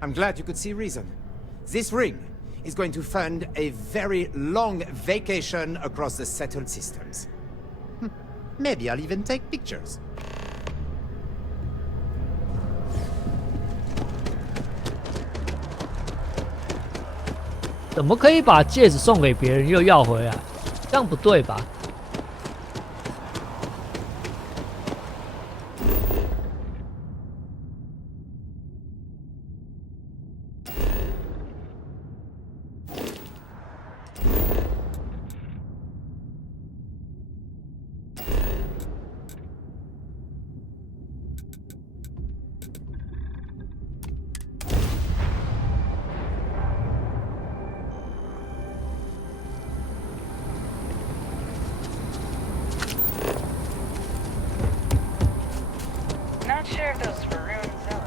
I'm glad you could see reason. This ring is going to fund a very long vacation across the settled systems. Maybe I'll even take pictures. 怎么可以把戒指送给别人又要回来？这样不对吧？Not sure if those Faroons are.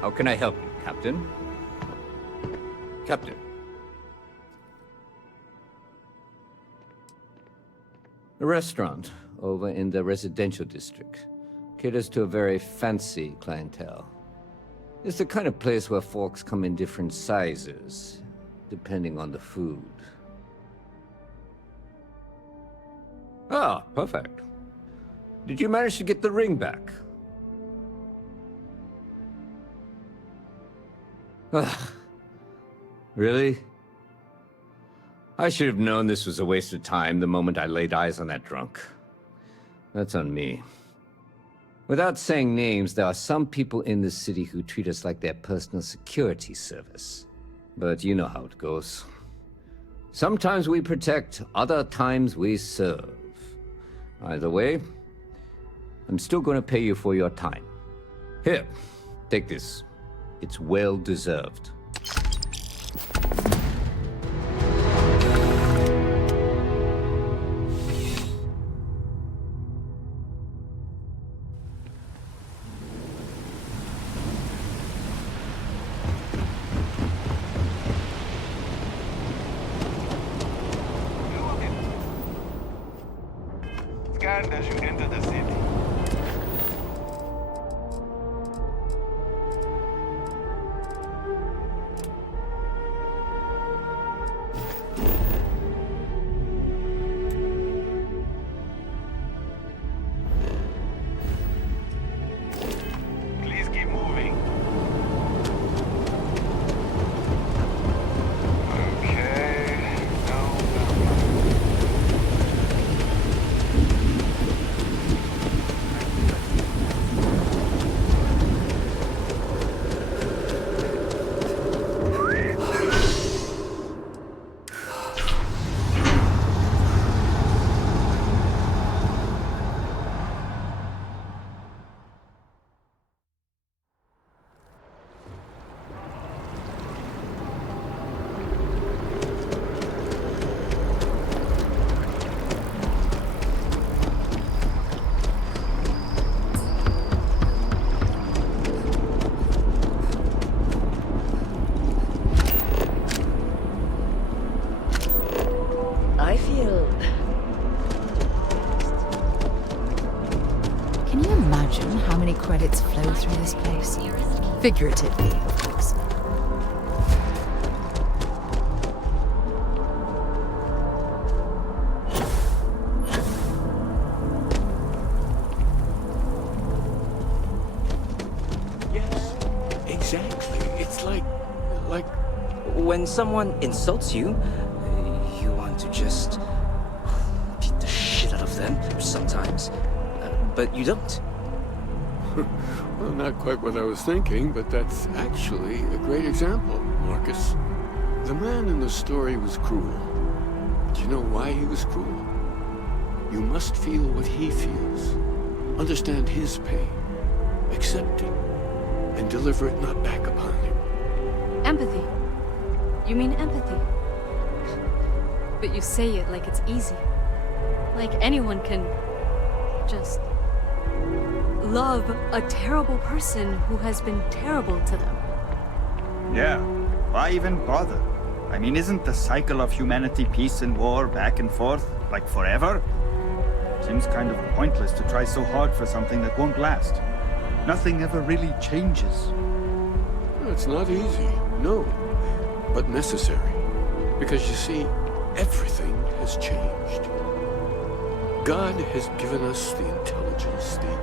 How can I help you, Captain? Captain. A restaurant over in the residential district caters to a very fancy clientele. It's the kind of place where forks come in different sizes, depending on the food. Ah, perfect. Did you manage to get the ring back? Ugh. Really? I should have known this was a waste of time the moment I laid eyes on that drunk. That's on me. Without saying names, there are some people in this city who treat us like their personal security service. But you know how it goes. Sometimes we protect, other times we serve. Either way, I'm still going to pay you for your time. Here, take this. It's well deserved. Scanned as you enter the city. Please keep moving. Okay. No. I feel... Can you imagine how many credits flow through this place? Figuratively, of course. Yes, exactly. It's like... When someone insults you, you want to just beat the shit out of them sometimes. But you don't. Well, not quite what I was thinking, but that's actually a great example, Marcus. The man in the story was cruel. But you know why he was cruel? You must feel what he feels. Understand his pain. Accept it. And deliver it not back upon him. Empathy. You mean empathy? But you say it like it's easy. Like anyone can just love a terrible person who has been terrible to them. Yeah, why even bother? I mean, isn't the cycle of humanity peace and war back and forth, like forever? Seems kind of pointless to try so hard for something that won't last. Nothing ever really changes. It's not easy, no, but necessary. Because you see, everything has changed. God has given us the intelligence, the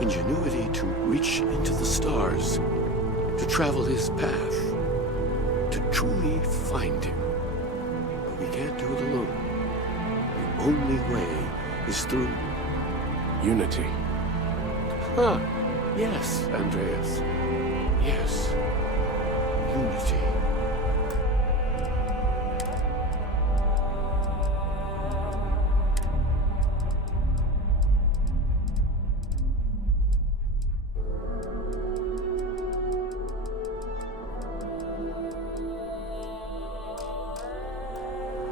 ingenuity to reach into the stars, to travel his path, to truly find him. But we can't do it alone. The only way is through unity. Huh. Yes, Andreas. Yes. Unity.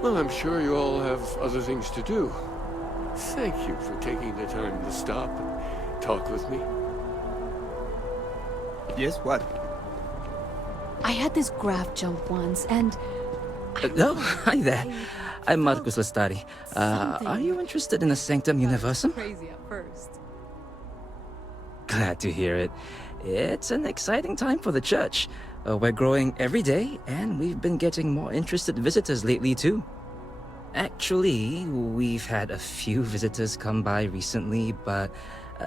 Well, I'm sure you all have other things to do. Thank you for taking the time to stop and talk with me. Yes, what? I had this graph jump once, and Oh, hi there. I'm Marcus Lestari. Are you interested in the Sanctum Universum? crazy at first. Glad to hear it. It's an exciting time for the church. We're growing every day, and we've been getting more interested visitors lately, too. Actually, we've had a few visitors come by recently, but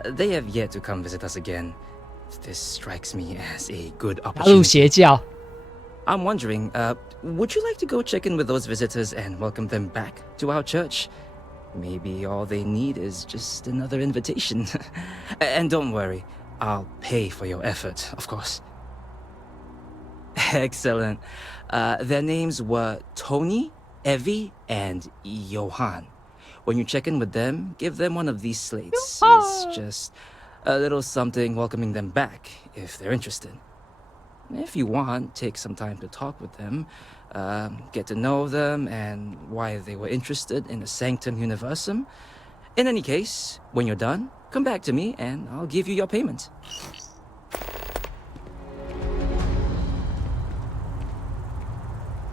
they have yet to come visit us again. This strikes me as a good 加入 opportunity. 邪教。I'm wondering, would you like to go check in with those visitors and welcome them back to our church? Maybe all they need is just another invitation. And don't worry, I'll pay for your effort, of course. Excellent. Their names were Tony, Evie, and Johan. When you check in with them, give them one of these slates. It's just a little something welcoming them back, if they're interested. If you want, take some time to talk with them, get to know them and why they were interested in the Sanctum Universum. In any case, when you're done, come back to me and I'll give you your payment.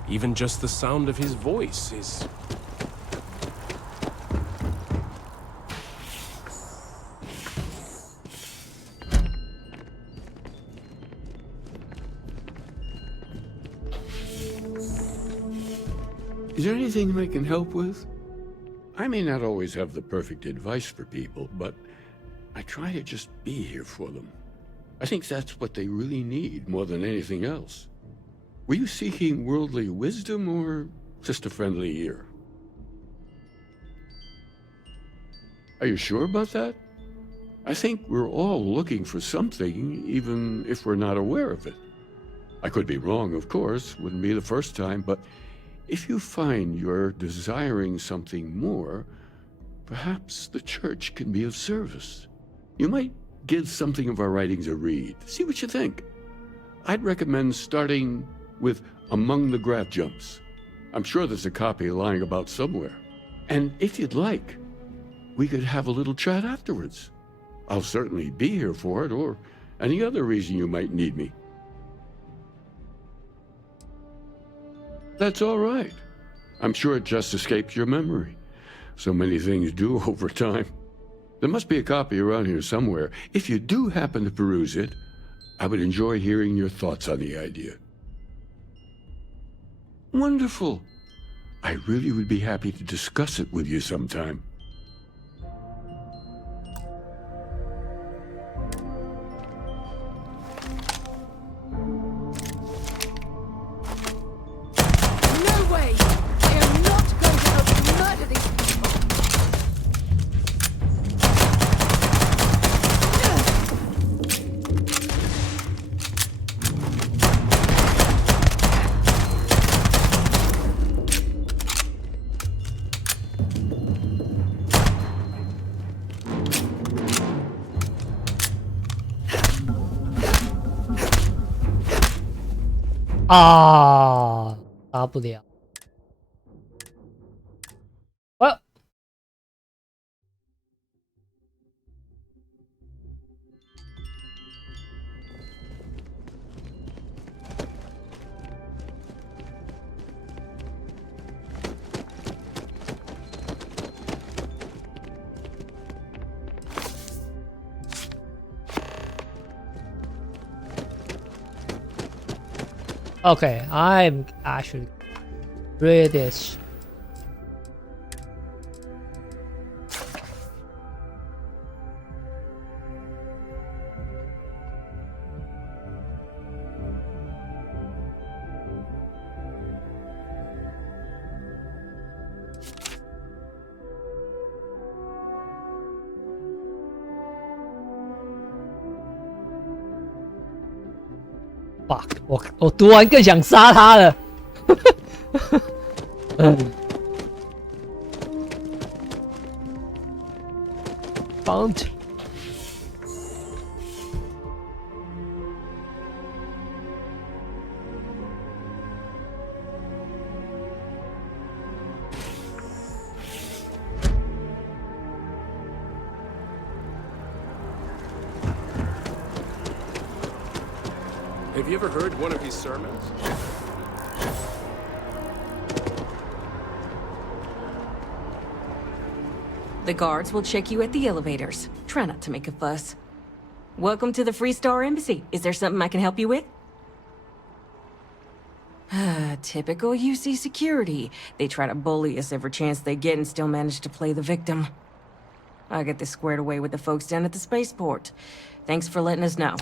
Even just the sound of his voice is... Is there anything I can help with? I may not always have the perfect advice for people, but I try to just be here for them. I think that's what they really need more than anything else. Were you seeking worldly wisdom or just a friendly ear? Are you sure about that? I think we're all looking for something, even if we're not aware of it. I could be wrong, of course, wouldn't be the first time, but if you find you're desiring something more, perhaps the church can be of service. You might give something of our writings a read. See what you think. I'd recommend starting with Among the Graph Jumps. I'm sure there's a copy lying about somewhere. And if you'd like, we could have a little chat afterwards. I'll certainly be here for it, or any other reason you might need me. That's all right. I'm sure it just escapes your memory. So many things do over time. There must be a copy around here somewhere. If you do happen to peruse it, I would enjoy hearing your thoughts on the idea. Wonderful. I really would be happy to discuss it with you sometime. No way! I am not going to help you murder these people!啊，打不了。啊！ Okay, I'm actually read this. Fuck！ 我读完更想杀他了。Bounty。Have you ever heard one of his sermons? The guards will check you at the elevators. Try not to make a fuss. Welcome to the Freestar Embassy. Is there something I can help you with? Typical UC security. They try to bully us every chance they get and still manage to play the victim. I'll get this squared away with the folks down at the spaceport. Thanks for letting us know.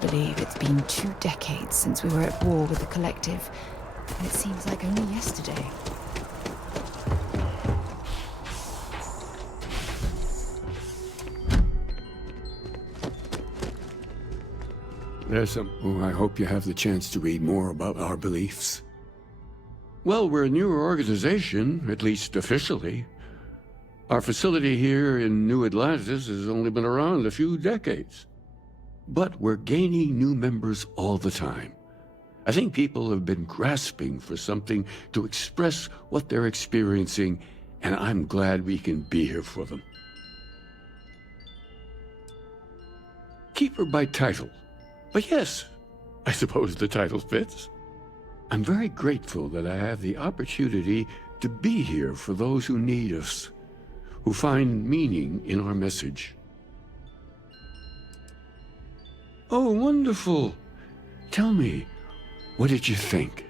believe it's been 2 decades since we were at war with the Collective, and it seems like only yesterday. Oh, I hope you have the chance to read more about our beliefs. Well, we're a newer organization, at least officially. Our facility here in New Atlantis has only been around a few decades. But we're gaining new members all the time. I think people have been grasping for something to express what they're experiencing, and I'm glad we can be here for them. Keeper by title. But yes, I suppose the title fits. I'm very grateful that I have the opportunity to be here for those who need us, who find meaning in our message. Oh, wonderful. Tell me, what did you think?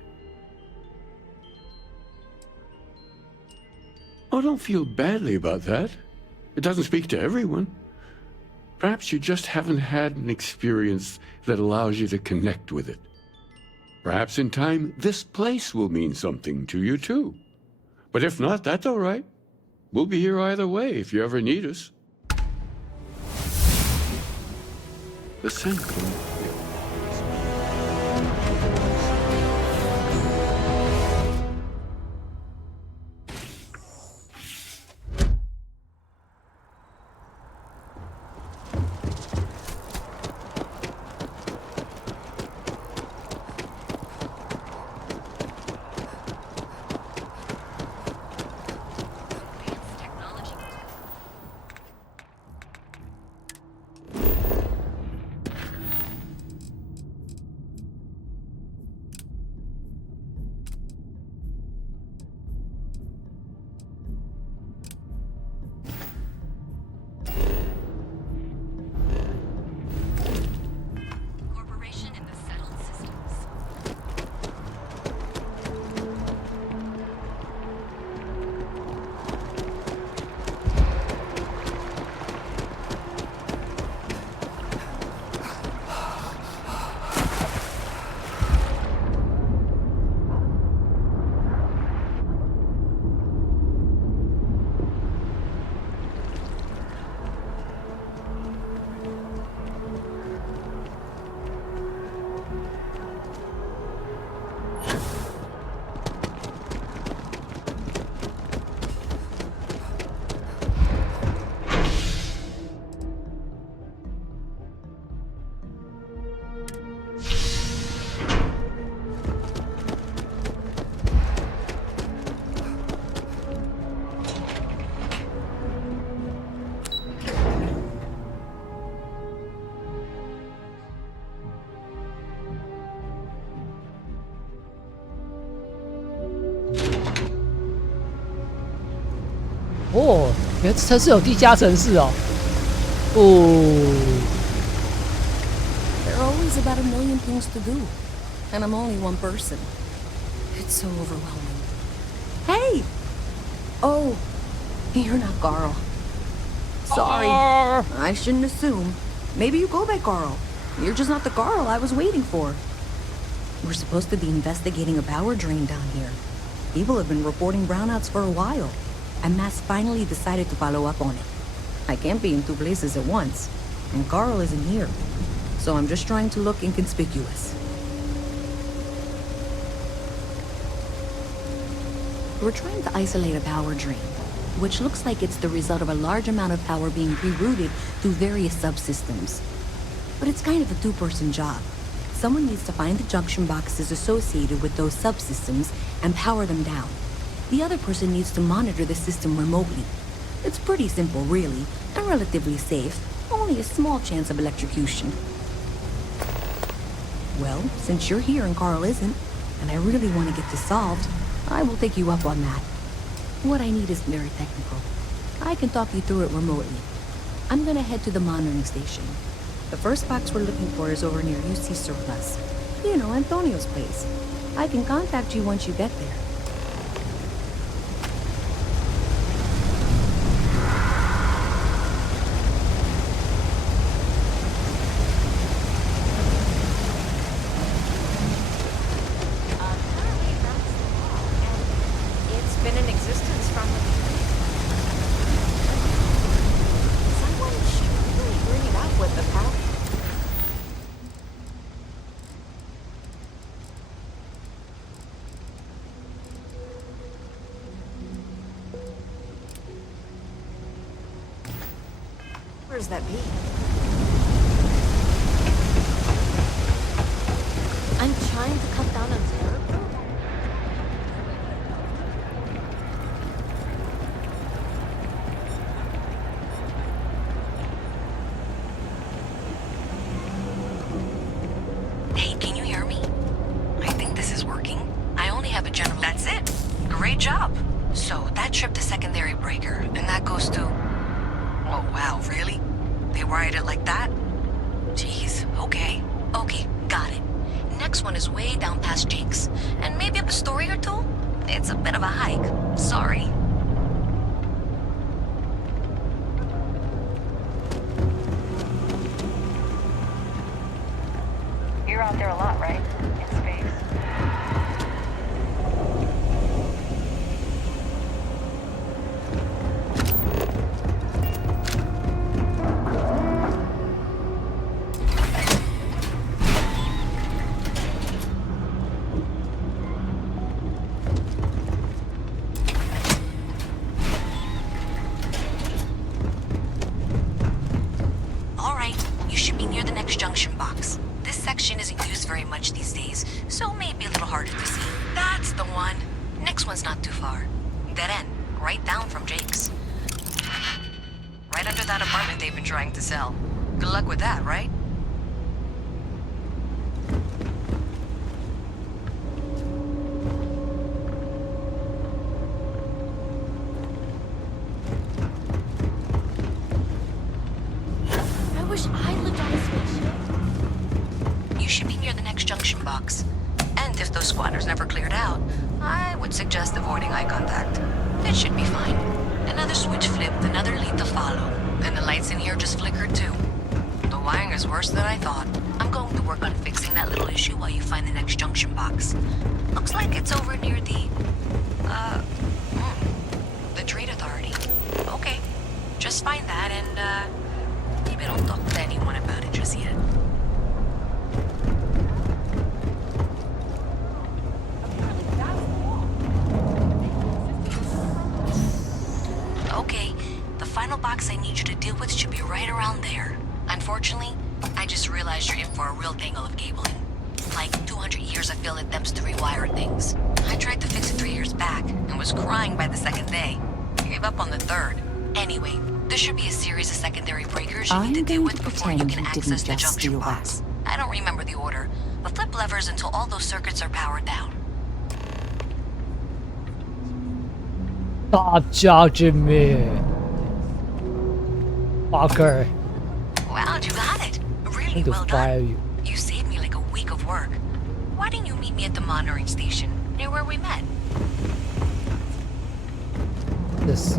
Oh, don't feel badly about that. It doesn't speak to everyone. Perhaps you just haven't had an experience that allows you to connect with it. Perhaps in time, this place will mean something to you too. But if not, that's all right. We'll be here either way if you ever need us. The Central.哦，原来这城市有地下城市哦。哦。There are always about a million things to do, and I'm only one person. It's so overwhelming. Hey! Oh, you're not Carl. Sorry. I shouldn't assume. Maybe you go by Carl. You're just not the Carl I was waiting for. We're supposed to be investigating a power drain down here. People have been reporting brownouts for a while, and Mass finally decided to follow up on it. I can't be in 2 places at once, and Carl isn't here, so I'm just trying to look inconspicuous. We're trying to isolate a power drain, which looks like it's the result of a large amount of power being rerouted through various subsystems. But it's kind of a 2-person job. Someone needs to find the junction boxes associated with those subsystems and power them down. The other person needs to monitor the system remotely. It's pretty simple, really, and relatively safe. Only a small chance of electrocution. Well, since you're here and Carl isn't, and I really want to get this solved, I will take you up on that. What I need is very technical. I can talk you through it remotely. I'm gonna head to the monitoring station. The first box we're looking for is over near UC Surplus. You know, Antonio's place. I can contact you once you get there. Where's that be? I'm trying to cut down on terror. Hey, can you hear me? I think this is working. I only have a general. That's it. Great job. So that trip to secondary breaker, and that goes to... Oh, wow, really? They wired it like that? Jeez, okay. Okay, got it. Next one is way down past Jake's. And maybe up a story or two? It's a bit of a hike. Sorry. You're out there a lot, right? In space. All right, you should be near the next junction box. This section isn't used very much these days, so maybe a little harder to see. That's the one. Next one's not too far. Dead end, right down from Jake's. Right under that apartment they've been trying to sell. Good luck with that, right? I wish I lived on a spaceship. You should be near the next junction box. And if those squatters never cleared out, I would suggest avoiding eye contact. It should be fine. Another switch flipped, another lead to follow. And the lights in here just flickered too. The wiring is worse than I thought. I'm going to work on fixing that little issue while you find the next junction box. Looks like it's over near the Trade Authority. Okay. Just find that and, maybe don't talk to anyone about it just yet. Okay, the final box I need you to deal with should be right around there. Unfortunately, I just realized you're in for a real tangle of cabling. Like 200 years of field attempts to rewire things. I tried to fix it 3 years back and was crying by the second day. Gave up on the third. Anyway, there should be a series of secondary breakers you need to deal with before you can access the junction box. I don't remember the order, but flip levers until all those circuits are powered down. Stop charging me. Fucker. Wow, you got it. I Really need to well fire done. you. You saved me like a week of work. Why didn't you meet me at the monitoring station, near where we met? This.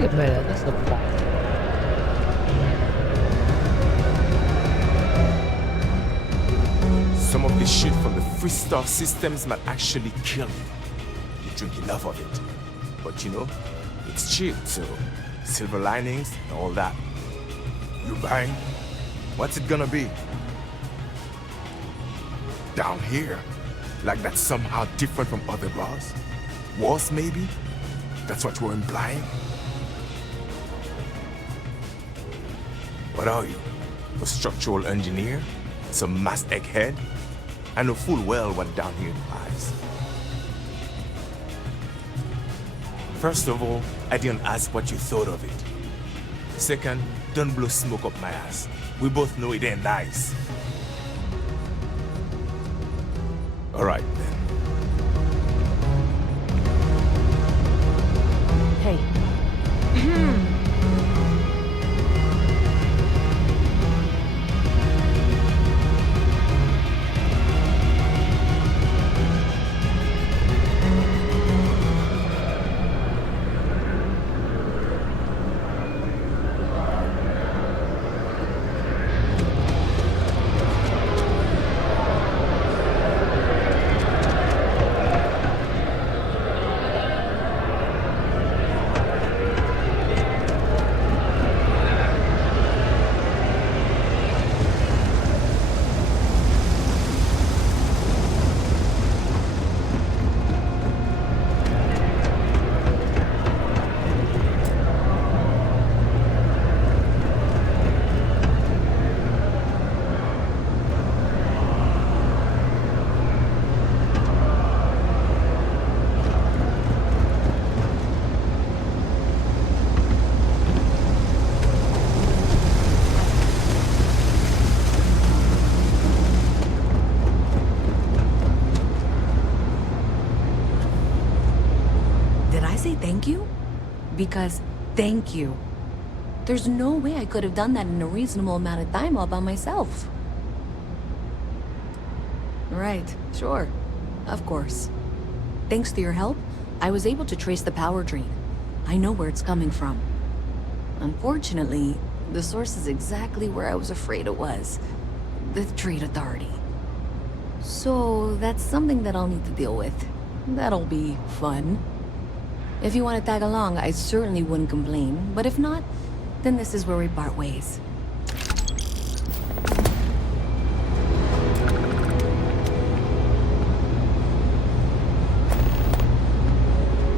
Wait a minute, that's the plot. Some of the shit from the Freestar systems might actually kill you. You drink enough of it. But you know, it's cheap, so silver linings and all that. You buying? What's it gonna be? Down here? Like that's somehow different from other bars? Worse, maybe? That's what we're implying? What are you? A structural engineer? Some mass egghead? I know full well what down here implies. First of all, I didn't ask what you thought of it. Second, don't blow smoke up my ass. We both know it ain't nice. Alright then. Hey. because thank you. There's no way I could have done that in a reasonable amount of time all by myself. Right, sure. Of course. Thanks to your help, I was able to trace the power drain. I know where it's coming from. Unfortunately, the source is exactly where I was afraid it was. The Trade Authority. So, that's something that I'll need to deal with. That'll be fun. If you want to tag along, I certainly wouldn't complain, but if not, then this is where we part ways.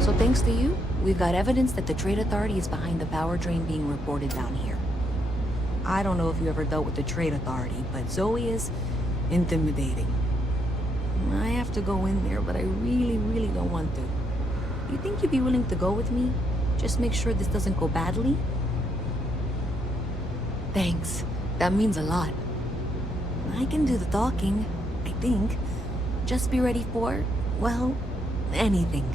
So thanks to you, we've got evidence that the Trade Authority is behind the power drain being reported down here. I don't know if you ever dealt with the Trade Authority, but Zoe is intimidating. I have to go in there, but I really don't want to. You think you'd be willing to go with me? Just make sure this doesn't go badly? Thanks. That means a lot. I can do the talking, I think. Just be ready for, well, anything.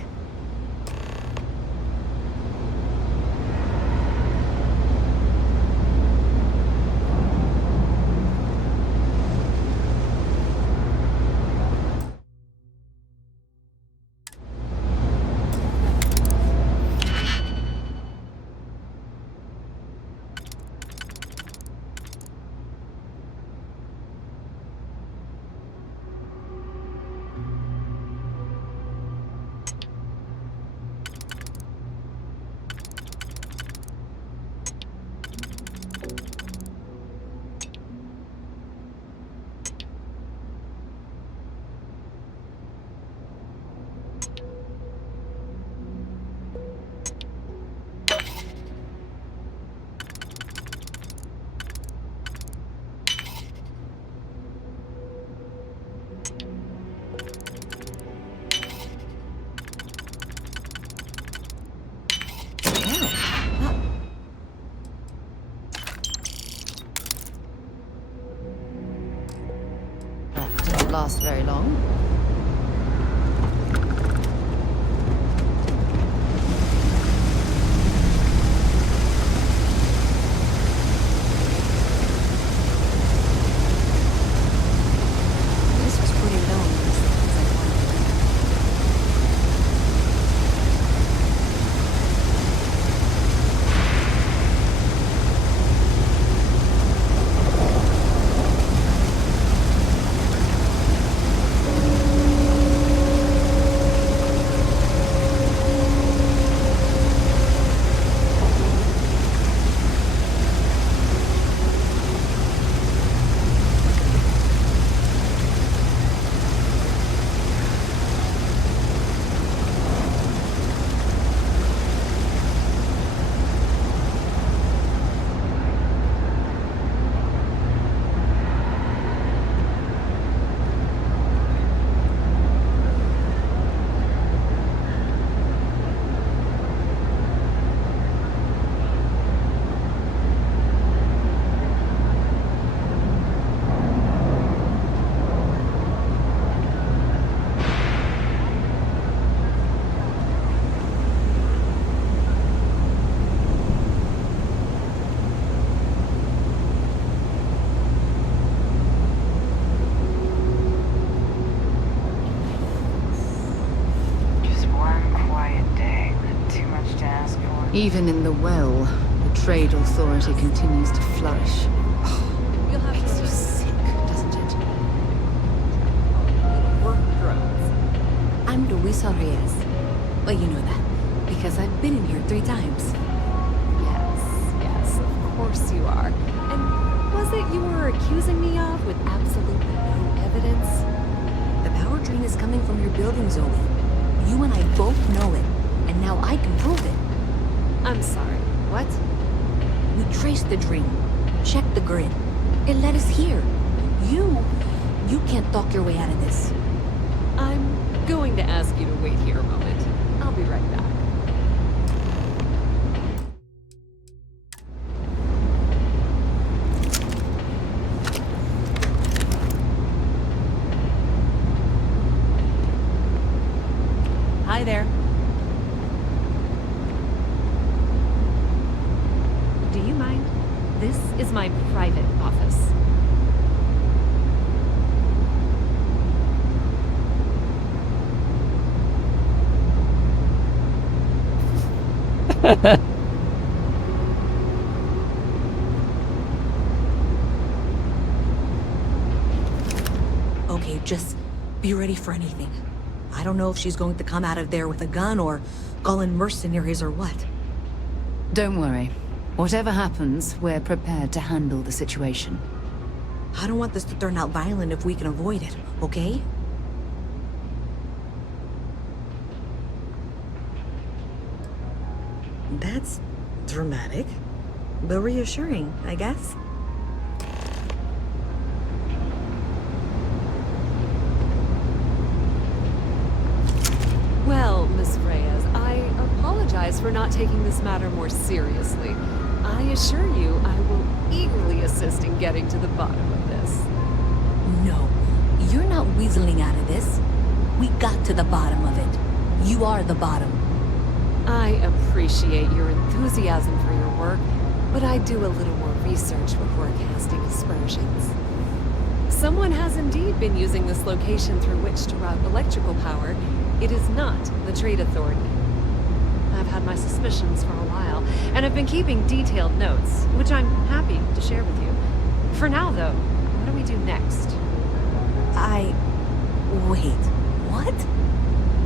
Not last very long. This was pretty low in the distance I wanted. Even in the well, the Trade Authority continues to flourish. You'll have Makes you sick, doesn't it? Work drones. I'm Luisa Reyes. Well, you know that, because I've been in here 3 times. Yes, of course you are. And was it you were accusing me of with absolutely no evidence? The power drain is coming from your building, Zoe. You and I both know it, and now I can prove it. I'm sorry, what? We traced the drain, checked the grid. It led us here. You can't talk your way out of this. I'm going to ask you to wait here a moment. I'll be right back. Hi there. my private office. Okay, just be ready for anything. I don't know if she's going to come out of there with a gun or call in mercenaries or what. Don't worry. Whatever happens, we're prepared to handle the situation. I don't want this to turn out violent if we can avoid it, okay? That's dramatic, but reassuring, I guess. Well, Miss Reyes, I apologize for not taking this matter more seriously. I assure you I will eagerly assist in getting to the bottom of this. No, you're not weaseling out of this. We got to the bottom of it. You are the bottom. I appreciate your enthusiasm for your work, but I do a little more research before casting aspersions. Someone has indeed been using this location through which to route electrical power. It is not the Trade Authority. I've had my suspicions for a while, and I've been keeping detailed notes, which I'm happy to share with you. For now, though, what do we do next? Wait, what?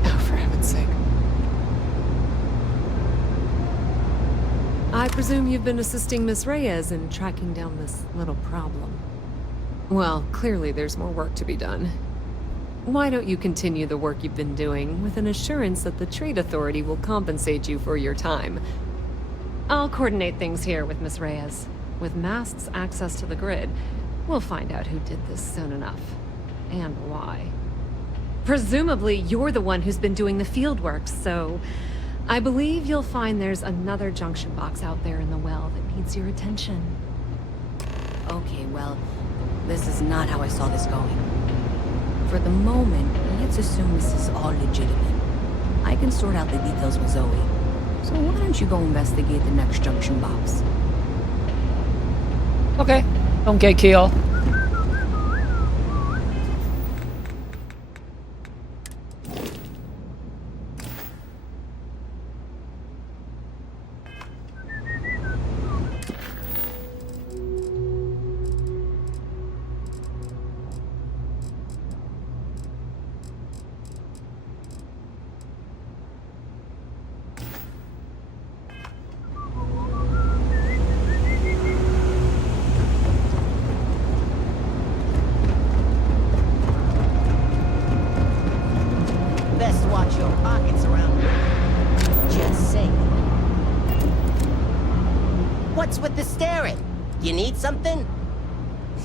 Oh, for heaven's sake. I presume you've been assisting Miss Reyes in tracking down this little problem. Well, clearly there's more work to be done. Why don't you continue the work you've been doing with an assurance that the Trade Authority will compensate you for your time? I'll coordinate things here with Miss Reyes. With Mast's access to the grid, we'll find out who did this soon enough. And why. Presumably, you're the one who's been doing the field work, so I believe you'll find there's another junction box out there in the well that needs your attention. Okay, well, this is not how I saw this going. For the moment, let's assume this is all legitimate. I can sort out the details with Zoe. So why don't you go investigate the next junction box? Okay, don't get killed. Best watch your pockets around here. Just saying. What's with the staring? You need something?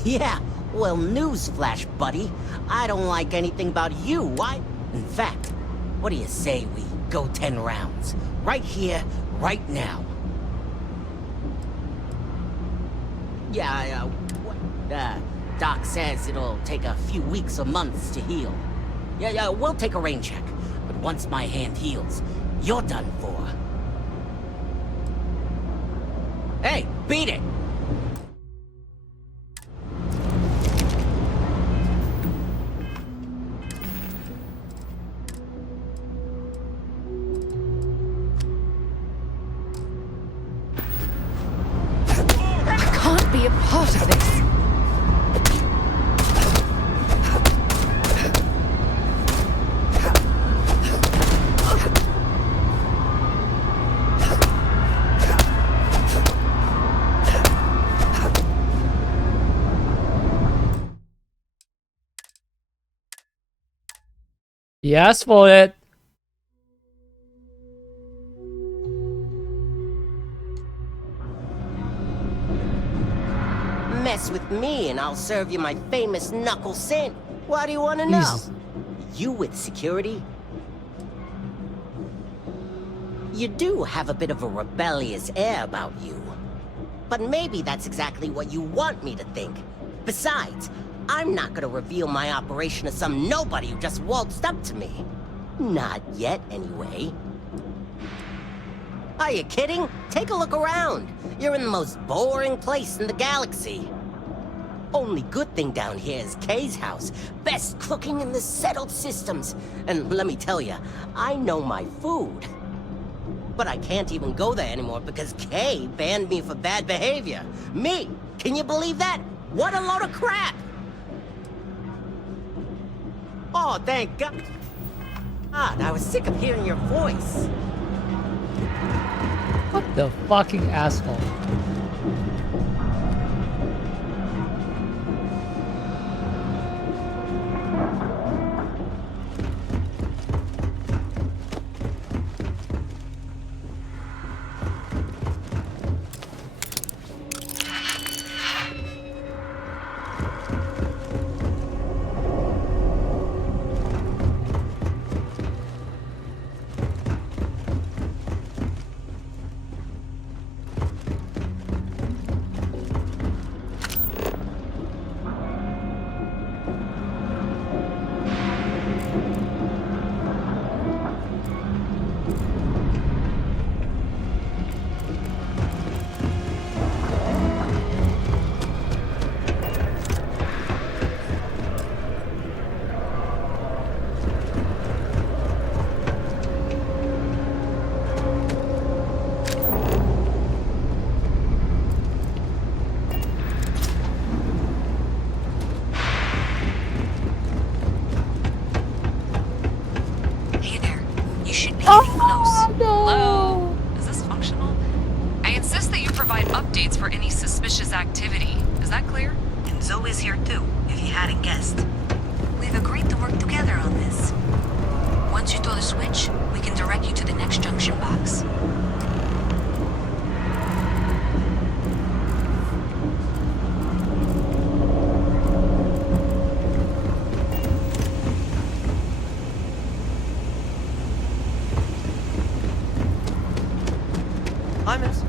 Yeah, well, newsflash, buddy. I don't like anything about you, why? In fact, what do you say we go 10 rounds? Right here, right now. Yeah, what? Doc says it'll take a few weeks or months to heal. Yeah, we'll take a rain check. But once my hand heals, you're done for. Hey, beat it! I can't be a part of this. He asked for it. Mess with me and I'll serve you my famous knuckle sin. What do you want to know? Jesus. You with security? You do have a bit of a rebellious air about you. But maybe that's exactly what you want me to think. Besides, I'm not gonna reveal my operation to some nobody who just waltzed up to me. Not yet, anyway. Are you kidding? Take a look around. You're in the most boring place in the galaxy. Only good thing down here is Kay's house. Best cooking in the settled systems. And let me tell you, I know my food. But I can't even go there anymore because Kay banned me for bad behavior. Me! Can you believe that? What a load of crap! Oh, thank God. I was sick of hearing your voice. What the fucking asshole? for any suspicious activity. Is that clear? And Zoe's here too, if you hadn't guessed. We've agreed to work together on this. Once you throw the switch, we can direct you to the next junction box. Hi, miss.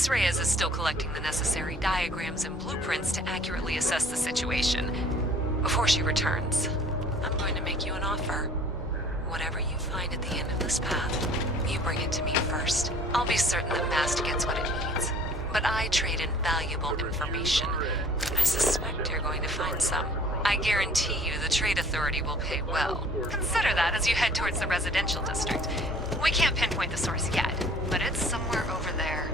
Miss Reyes is still collecting the necessary diagrams and blueprints to accurately assess the situation. Before she returns, I'm going to make you an offer. Whatever you find at the end of this path, you bring it to me first. I'll be certain that Mast gets what it needs. But I trade in valuable information. I suspect you're going to find some. I guarantee you the Trade Authority will pay well. Consider that as you head towards the residential district. We can't pinpoint the source yet, but it's somewhere over there.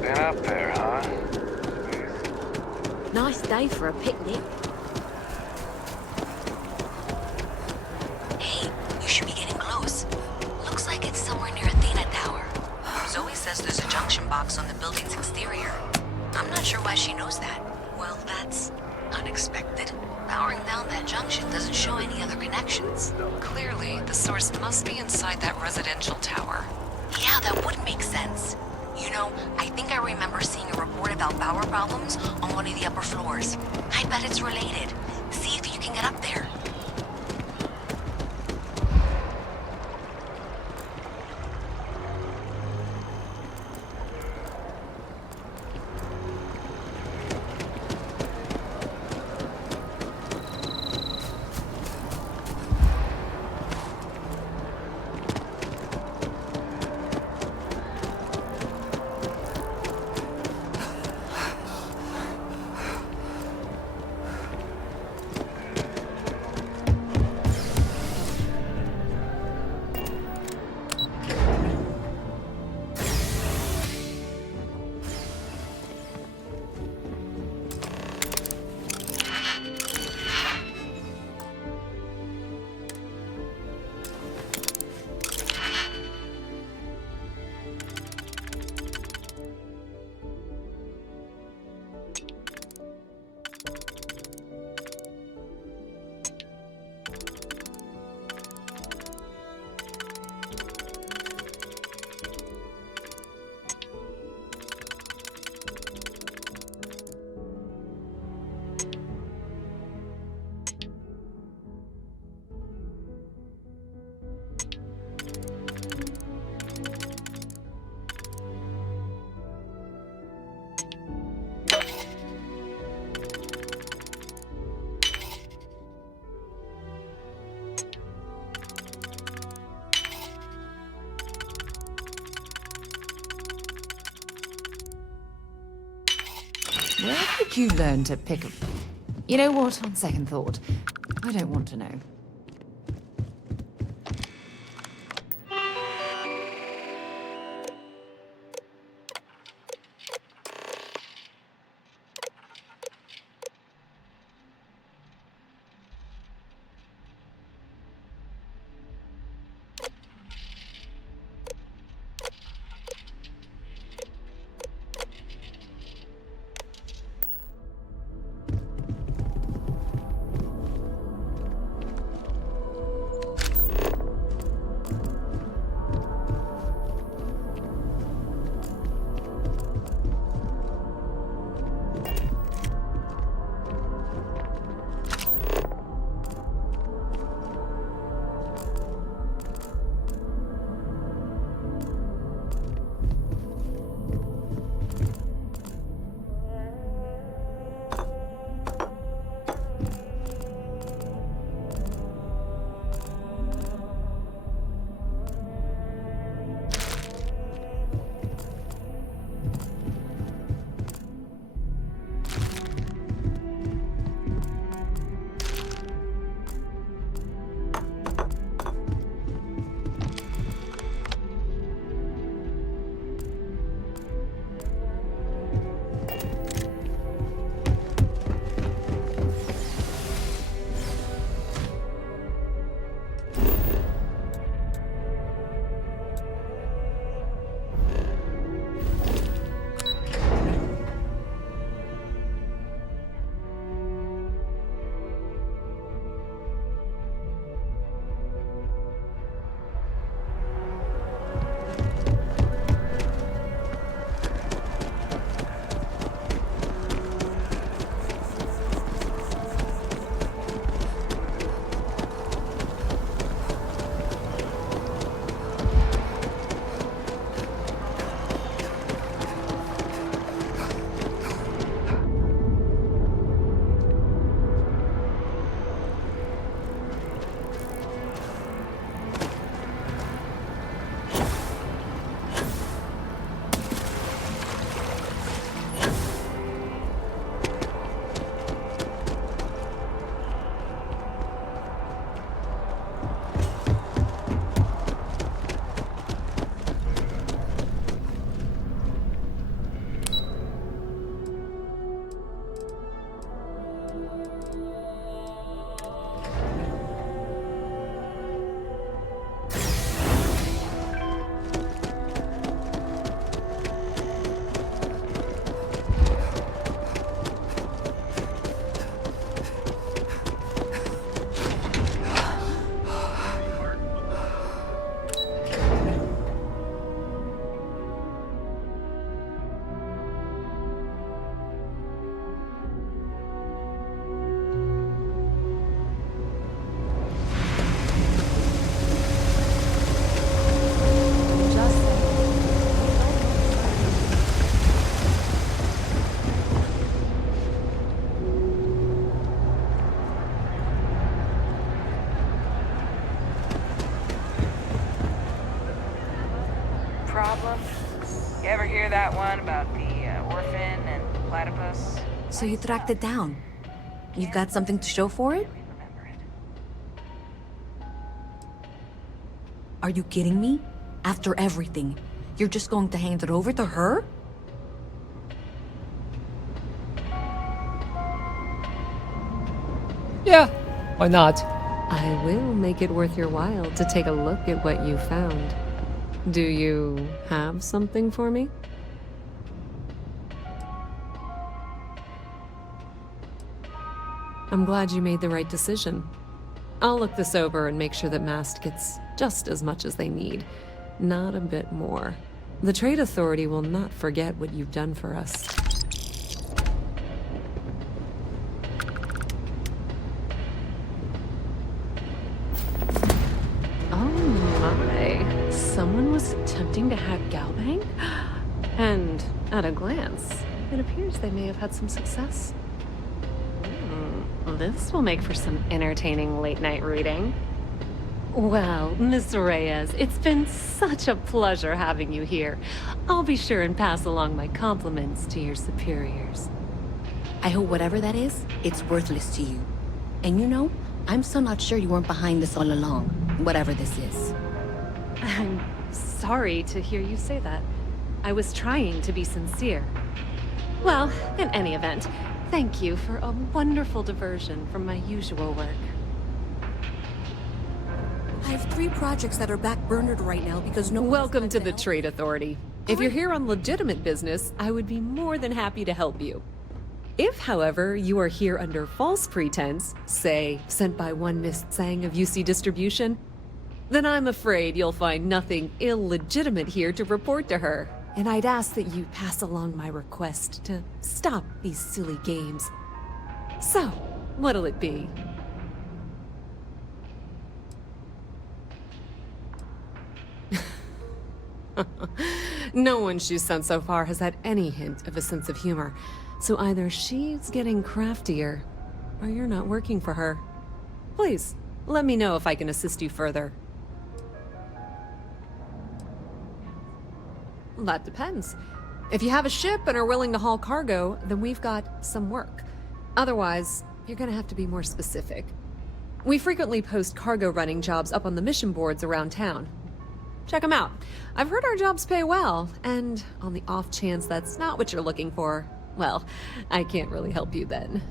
Been up there, huh? Nice day for a picnic. Hey, you should be getting close. Looks like it's somewhere near Athena Tower. Zoe says there's a junction box on the building's exterior. I'm not sure why she knows that. Well, that's unexpected. Powering down that junction doesn't show any other connections. Clearly, the source must be inside that residential tower. Yeah, that would make sense. You know, I think I remember seeing a report about power problems on one of the upper floors. I bet it's related. See if you can get up there. Where did you learn to pick up? You know what, on second thought, I don't want to know. Problem? You ever hear that one about the orphan and platypus? So you tracked it down. You've got something to show for it? Are you kidding me? After everything, you're just going to hand it over to her? Yeah, why not? I will make it worth your while to take a look at what you found. Do you have something for me? I'm glad you made the right decision. I'll look this over and make sure that Mast gets just as much as they need, not a bit more. The Trade Authority will not forget what you've done for us. Someone was attempting to hack Galbank? And at a glance, it appears they may have had some success. This will make for some entertaining late-night reading. Well, Miss Reyes, it's been such a pleasure having you here. I'll be sure and pass along my compliments to your superiors. I hope whatever that is, it's worthless to you. And you know, I'm so not sure you weren't behind this all along, whatever this is. I'm sorry to hear you say that. I was trying to be sincere. Well, in any event, thank you for a wonderful diversion from my usual work. I have 3 projects that are backburnered right now because no Welcome to the Trade Authority. If you're here on legitimate business, I would be more than happy to help you. If, however, you are here under false pretense, say, sent by one Miss Tsang of UC Distribution, then I'm afraid you'll find nothing illegitimate here to report to her. And I'd ask that you pass along my request to stop these silly games. So, what'll it be? No one she's sent so far has had any hint of a sense of humor. So either she's getting craftier, or you're not working for her. Please, let me know if I can assist you further. That depends. If you have a ship and are willing to haul cargo, then we've got some work. Otherwise, you're gonna have to be more specific. We frequently post cargo running jobs up on the mission boards around town. Check them out. I've heard our jobs pay well, and on the off chance that's not what you're looking for, well, I can't really help you then.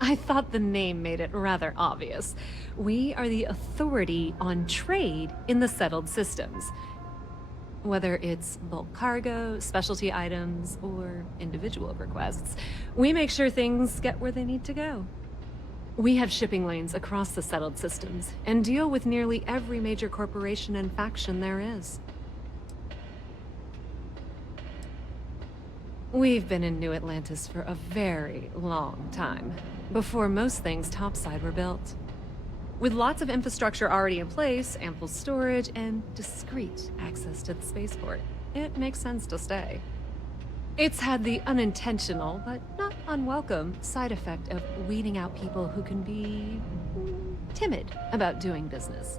I thought the name made it rather obvious. We are the authority on trade in the settled systems. Whether it's bulk cargo, specialty items, or individual requests, we make sure things get where they need to go. We have shipping lanes across the settled systems, and deal with nearly every major corporation and faction there is. We've been in New Atlantis for a very long time, before most things topside were built. With lots of infrastructure already in place, ample storage, and discreet access to the spaceport, it makes sense to stay. It's had the unintentional, but not unwelcome, side effect of weeding out people who can be timid about doing business.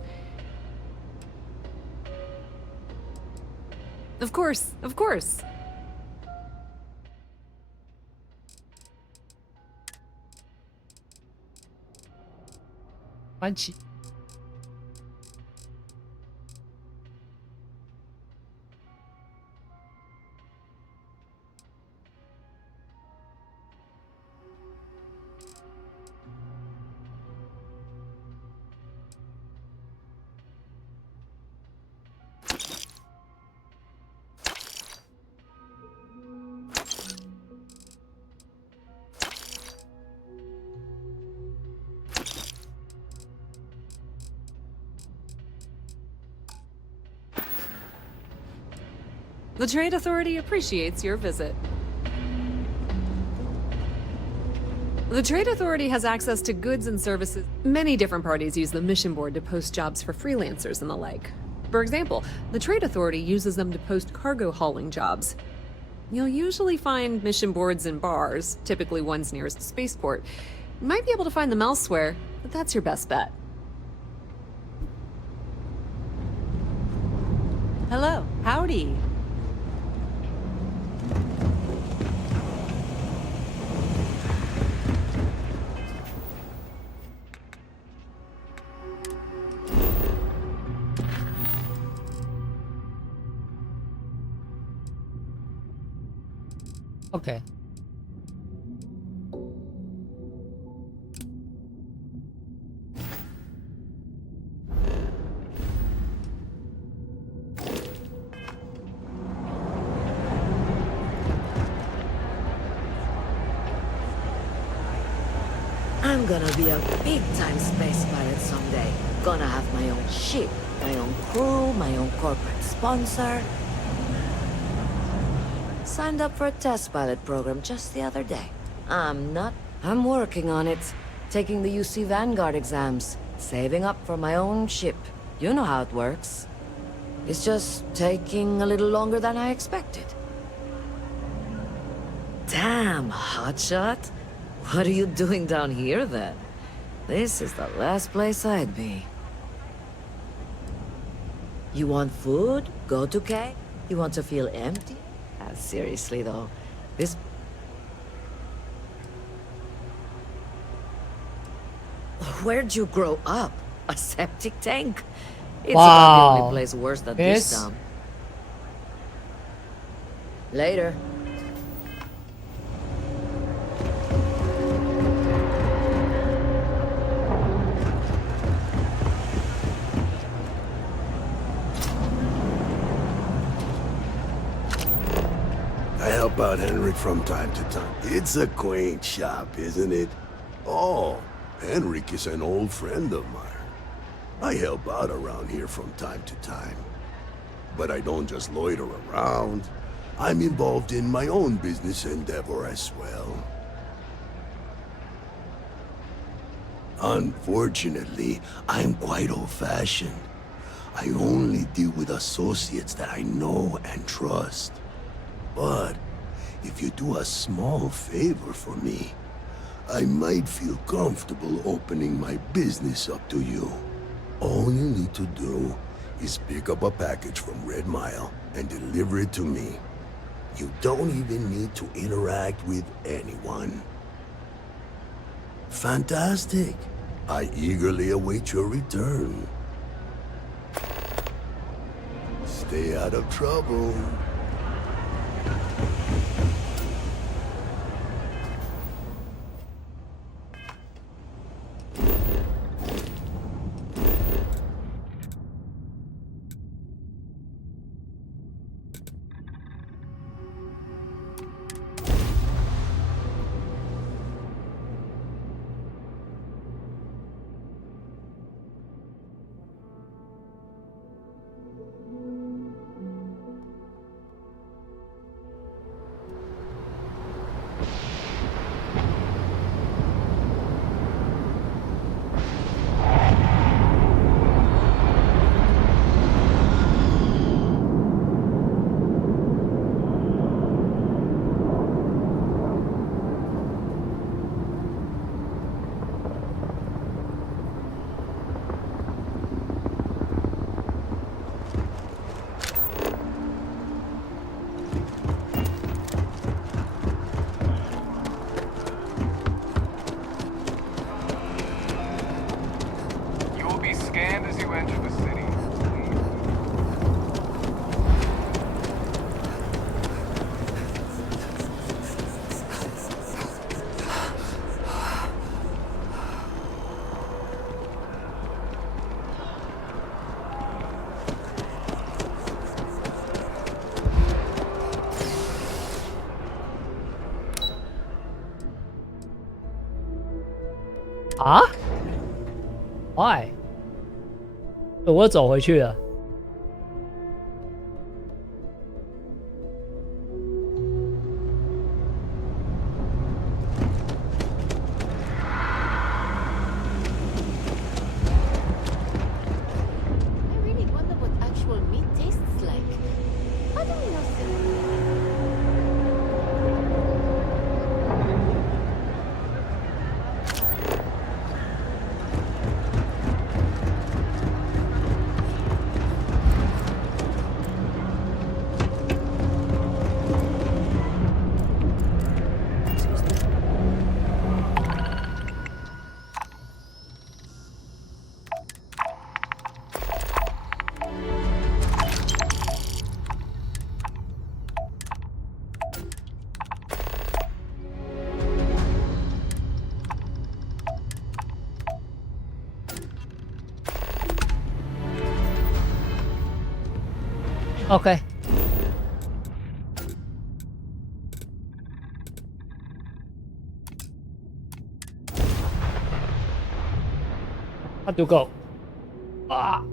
Of course, of course. Punchy. The Trade Authority appreciates your visit. The Trade Authority has access to goods and services. Many different parties use the mission board to post jobs for freelancers and the like. For example, the Trade Authority uses them to post cargo hauling jobs. You'll usually find mission boards in bars, typically ones nearest the spaceport. You might be able to find them elsewhere, but that's your best bet. Hello, howdy. Okay. I'm gonna be a big-time space pilot someday. Gonna have my own ship, my own crew, my own corporate sponsor. Signed up for a test pilot program just the other day. I'm working on it. Taking the UC Vanguard exams. Saving up for my own ship. You know how it works. It's just taking a little longer than I expected. Damn, hotshot. What are you doing down here, then? This is the last place I'd be. You want food? Go to K? You want to feel empty? Seriously, though, this... Where'd you grow up? A septic tank? It's about the only place worse than this town. Later. I help out Henrik from time to time. It's a quaint shop, isn't it? Oh, Henrik is an old friend of mine. I help out around here from time to time. But I don't just loiter around. I'm involved in my own business endeavor as well. Unfortunately, I'm quite old-fashioned. I only deal with associates that I know and trust. But if you do a small favor for me, I might feel comfortable opening my business up to you. All you need to do is pick up a package from Red Mile and deliver it to me. You don't even need to interact with anyone. Fantastic. I eagerly await your return. Stay out of trouble.啊 ？Why？ 我走回去了。Okay. How to go? Ah.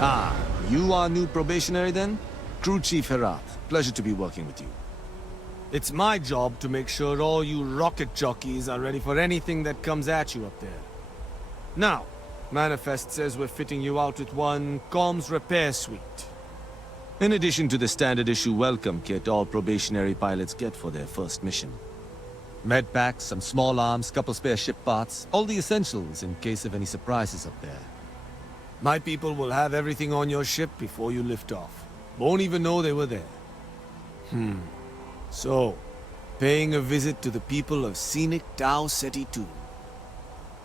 Ah, you are new probationary then? Crew Chief Herat. Pleasure to be working with you. It's my job to make sure all you rocket jockeys are ready for anything that comes at you up there. Now, Manifest says we're fitting you out with one comms repair suite. In addition to the standard issue welcome kit all probationary pilots get for their first mission. Med packs, some small arms, couple spare ship parts, all the essentials in case of any surprises up there. My people will have everything on your ship before you lift off. Won't even know they were there. So, paying a visit to the people of scenic Tau Ceti 2.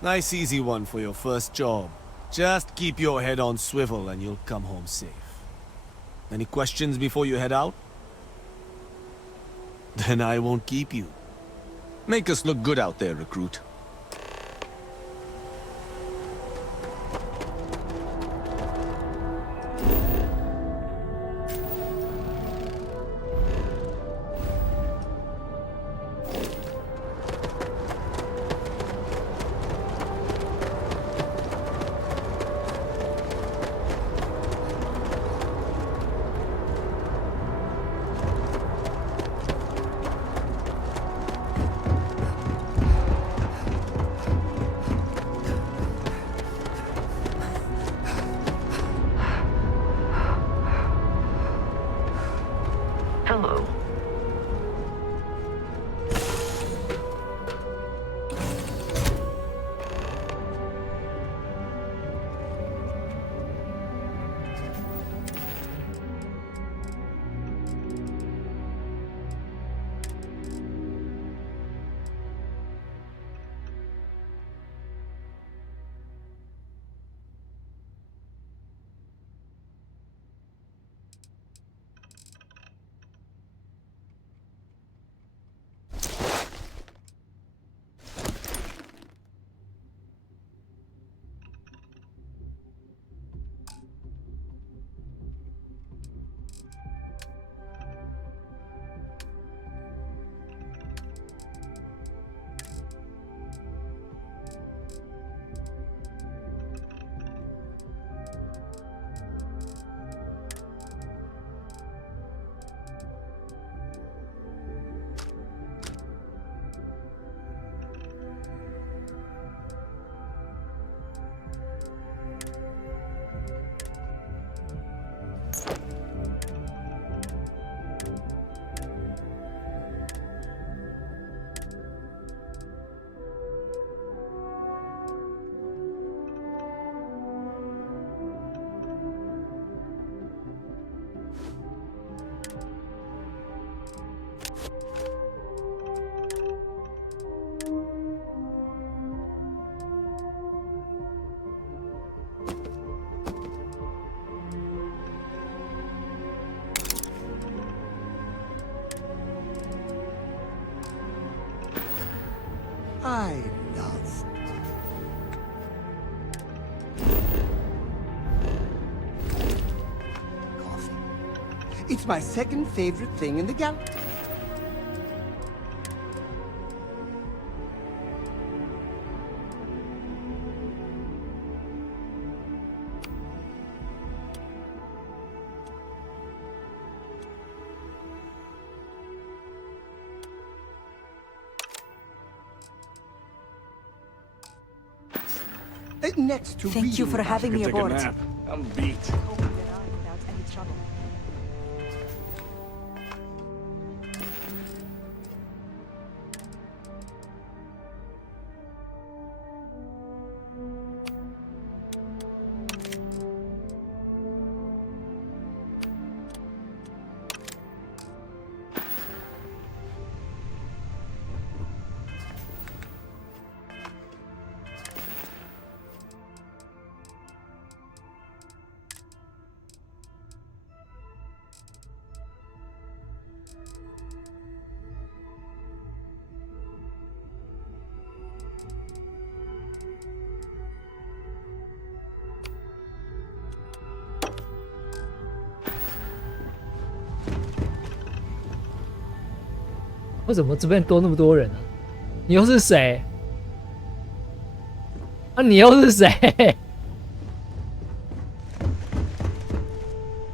Nice easy one for your first job. Just keep your head on swivel and you'll come home safe. Any questions before you head out? Then I won't keep you. Make us look good out there, recruit. It's my second favorite thing in the galaxy. Next to Thank you for having me aboard. I'm beat. Without any trouble.为什么这边多那么多人啊？你又是谁？啊，你又是谁？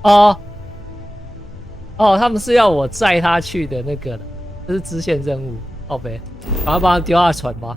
哦，他们是要我载他去的那个，这是支线任务。靠北，赶快把他丢下船吧。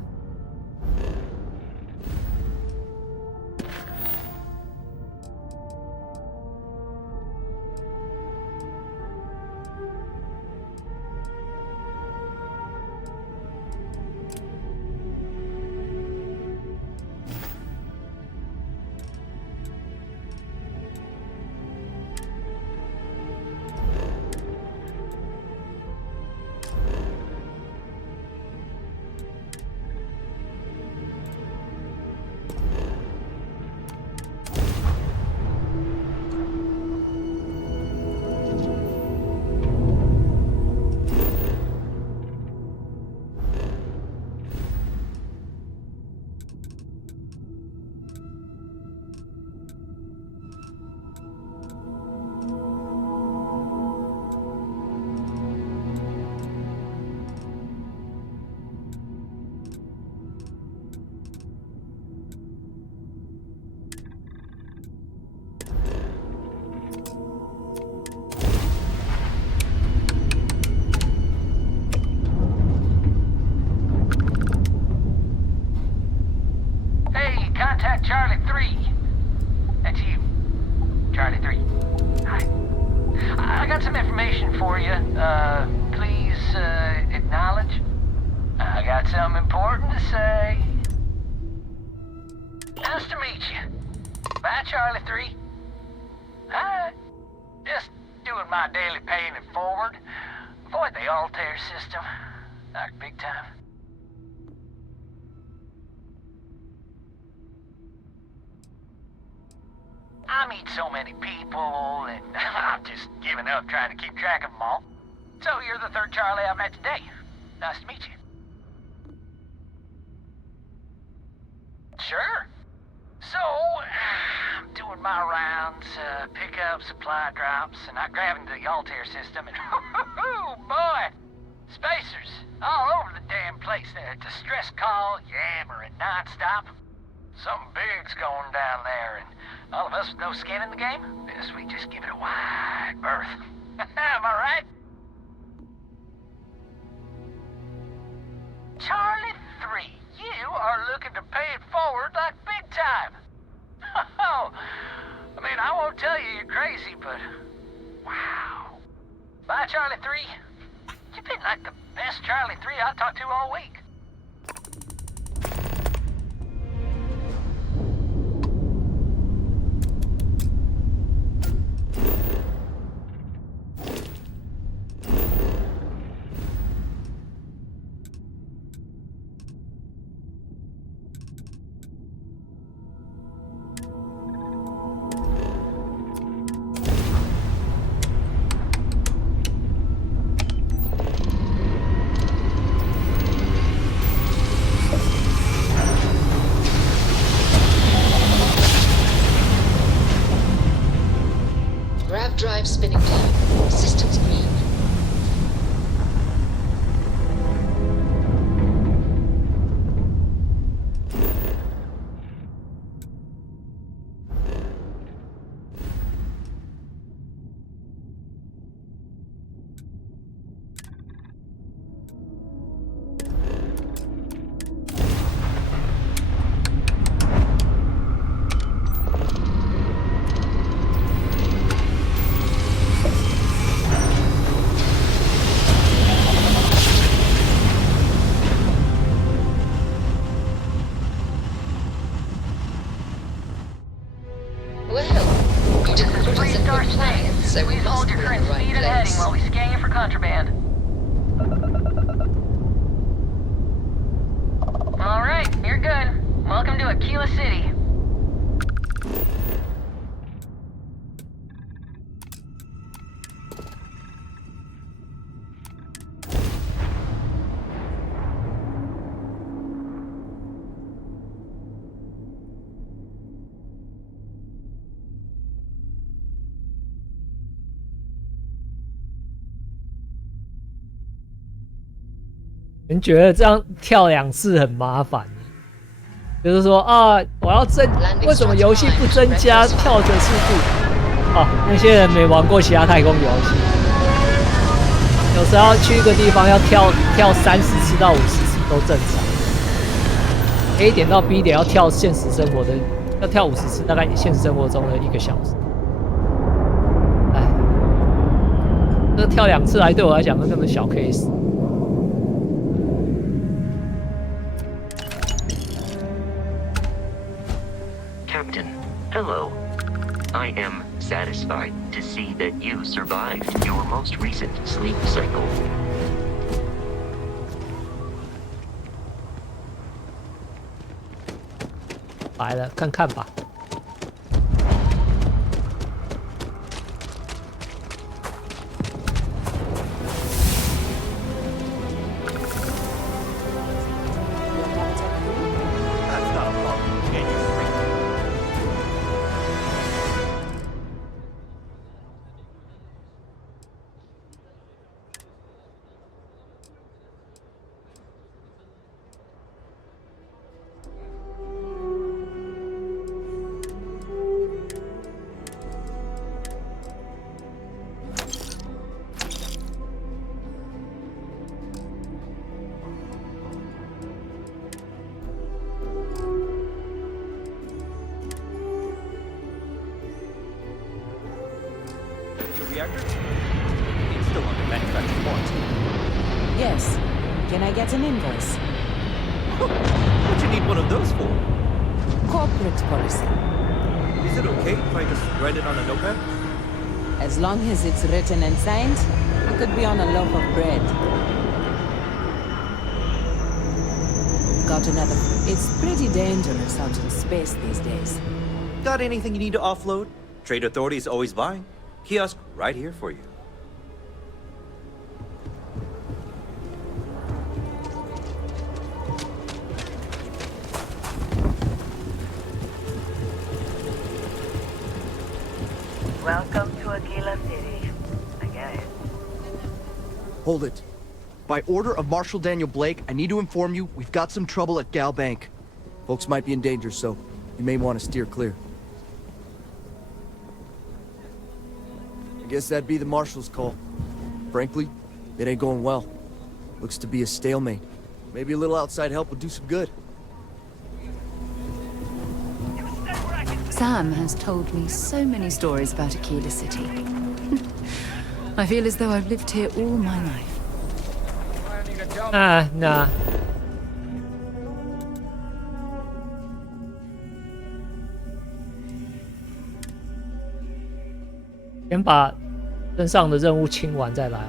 Contact Charlie 3. That's you. Charlie 3. Hi. I got some information for you. Please, acknowledge. I got something important to say. Nice to meet you. Bye, Charlie 3. Hi. Just doing my daily paying it forward. Avoid the Altair system. Like big time. I meet so many people, and I've just given up trying to keep track of them all. So you're the third Charlie I've met today. Nice to meet you. Sure. So, I'm doing my rounds, pick up supply drops, and I grabbed into the Altair system, and oh boy! Spacers all over the damn place. It's a stress call, yammering nonstop. Something big's going down there, and all of us with no skin in the game, we just give it a wide berth. Am I right? Charlie 3, you are looking to pay it forward like big time. Oh, I mean, I won't tell you you're crazy, but wow. Bye, Charlie 3. You've been like the best Charlie 3 I talked to all week. Drive spinning down. Freestar Space. so we Please must hold your be in current the right speed and heading place. while we scan you for contraband. All right, you're good. Welcome to Aquila City.你觉得这样跳2次很麻烦？就是说啊，我要为什么游戏不增加跳的速度？哦，那些人没玩过其他太空游戏，有时候要去一个地方要跳30次到50次都正常。A 点到 B 点要跳现实生活的，要跳50次，大概现实生活中的1个小时。哎，这跳2次对我来讲，那根本小 case。Captain, hello. I am satisfied to see that you survived your most recent sleep cycle. 来了，看看吧。It's still under manufacturer warranty. Yes. Can I get an invoice? What'd you need one of those for? Corporate policy. Is it okay if I just write it on a notepad? As long as it's written and signed, it could be on a loaf of bread. Got another. It's pretty dangerous out in space these days. Got anything you need to offload? Trade Authority is always buying. Kiosk right here for you. Welcome to Aquila City. Again. Hold it. By order of Marshal Daniel Blake, I need to inform you we've got some trouble at Gal Bank. Folks might be in danger, so you may want to steer clear. I guess that'd be the Marshal's call. Frankly, it ain't going well. Looks to be a stalemate. Maybe a little outside help would do some good. Sam has told me so many stories about Aquila City. I feel as though I've lived here all my life. Nah. 先把身上的任务清完再来啊。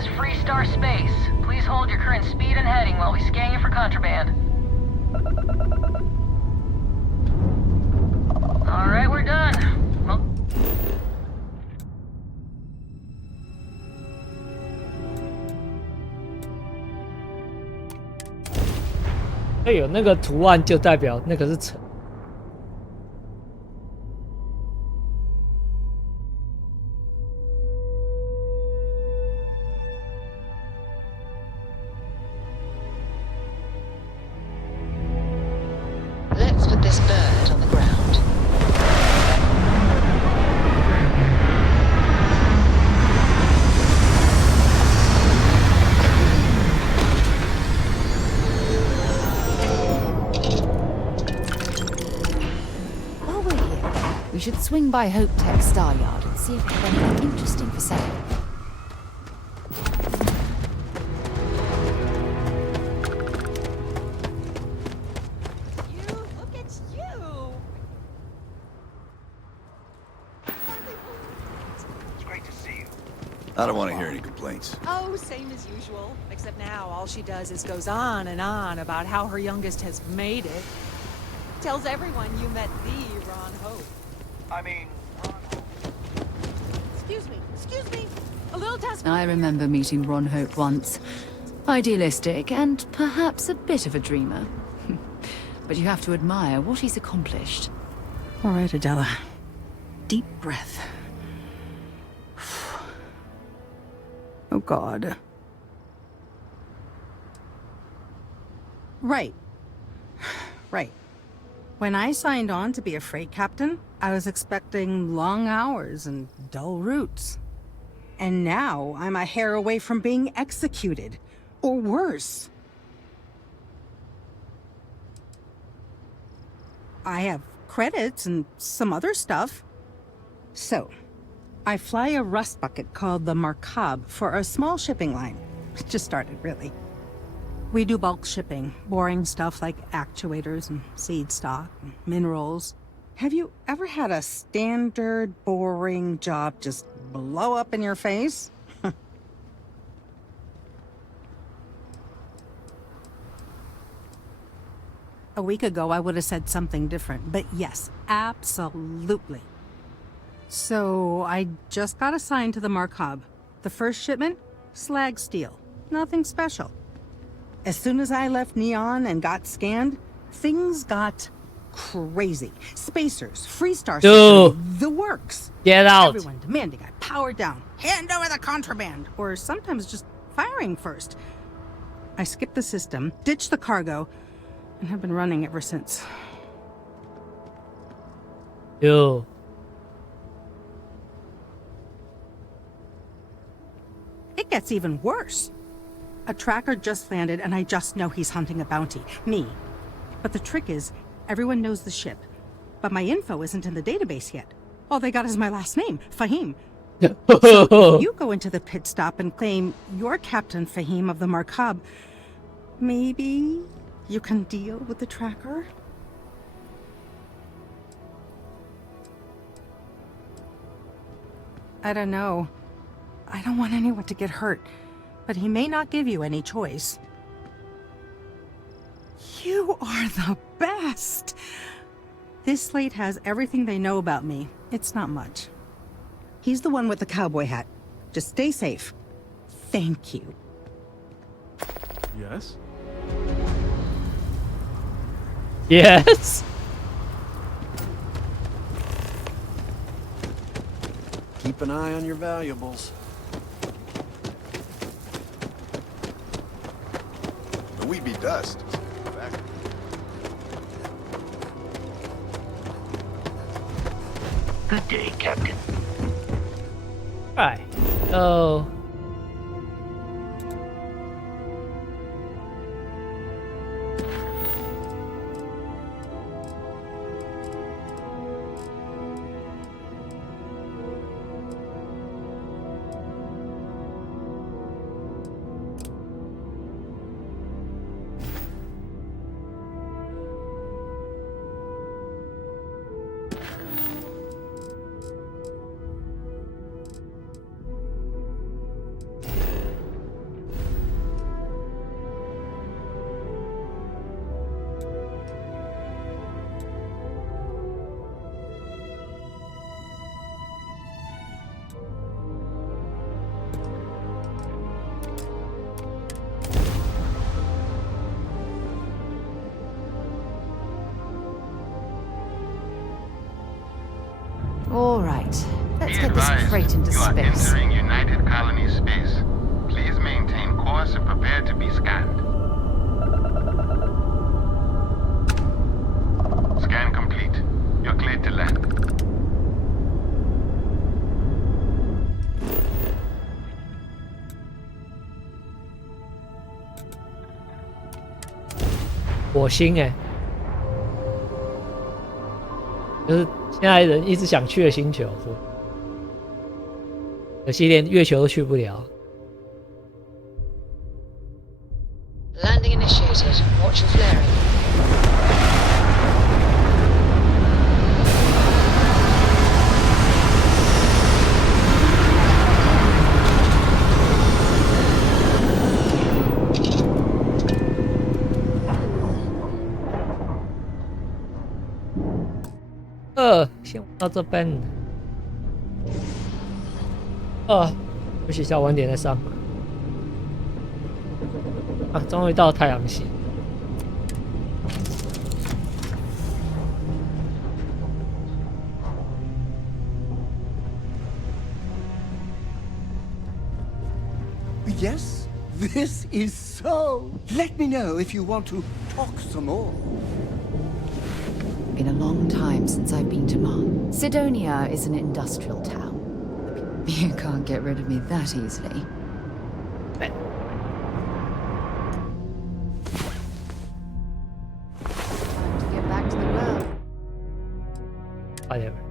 is Freestar Space. Please hold your current speed and heading while we scan you for contraband. Alright, we're done. Well, 哎有那个图案就代表那个是城。Let's put this bird on the ground. While we're here, we should swing by Hope Tech Star Yard and see if they have anything interesting for sale. I don't want to hear any complaints. Oh, same as usual. Except now all she does is goes on and on about how her youngest has made it. Tells everyone you met the Ron Hope. I mean, Excuse me. A little test. I remember meeting Ron Hope once. Idealistic and perhaps a bit of a dreamer. But you have to admire what he's accomplished. All right, Adela. Deep breath. Oh, God. Right. When I signed on to be a freight captain, I was expecting long hours and dull routes. And now I'm a hair away from being executed. Or worse. I have credits and some other stuff. So, I fly a rust bucket called the Markab for a small shipping line. It just started, really. We do bulk shipping, boring stuff like actuators and seed stock and minerals. Have you ever had a standard, boring job just blow up in your face? A week ago, I would have said something different, but yes, absolutely. So, I just got assigned to the Markab. The first shipment? Slag steel. Nothing special. As soon as I left Neon and got scanned, things got crazy. Spacers, Freestar Dude. security, the works. Get out. Everyone demanding I power down, hand over the contraband, or sometimes just firing first. I skipped the system, ditched the cargo, and have been running ever since. Yo. It gets even worse. A tracker just landed and I just know he's hunting a bounty. Me. But the trick is, everyone knows the ship. But my info isn't in the database yet. All they got is my last name, Fahim. So if you go into the pit stop and claim you're Captain Fahim of the Markab, maybe you can deal with the tracker? I don't know. I don't want anyone to get hurt, but he may not give you any choice. You are the best! This slate has everything they know about me. It's not much. He's the one with the cowboy hat. Just stay safe. Thank you. Yes? Yes. Keep an eye on your valuables. We be dust. Good day, Captain. Right. Oh. right. Let's Be get this advised, crate into you are space. entering United Colony space. Please maintain course and prepare to be scanned. Scan complete. You're cleared to land.火星哎，就是现在人一直想去的星球，是吧？可惜连月球都去不了。 Landing initiated. Watch your flaring. 先到这边。休息一下，晚点再上。啊，终于到太阳系。 Yes, this is so. Let me know if you want to talk some more. Been a long time since I've been to Mars. Sidonia is an industrial town. You can't get rid of me that easily. Time to get back to the world. Whatever.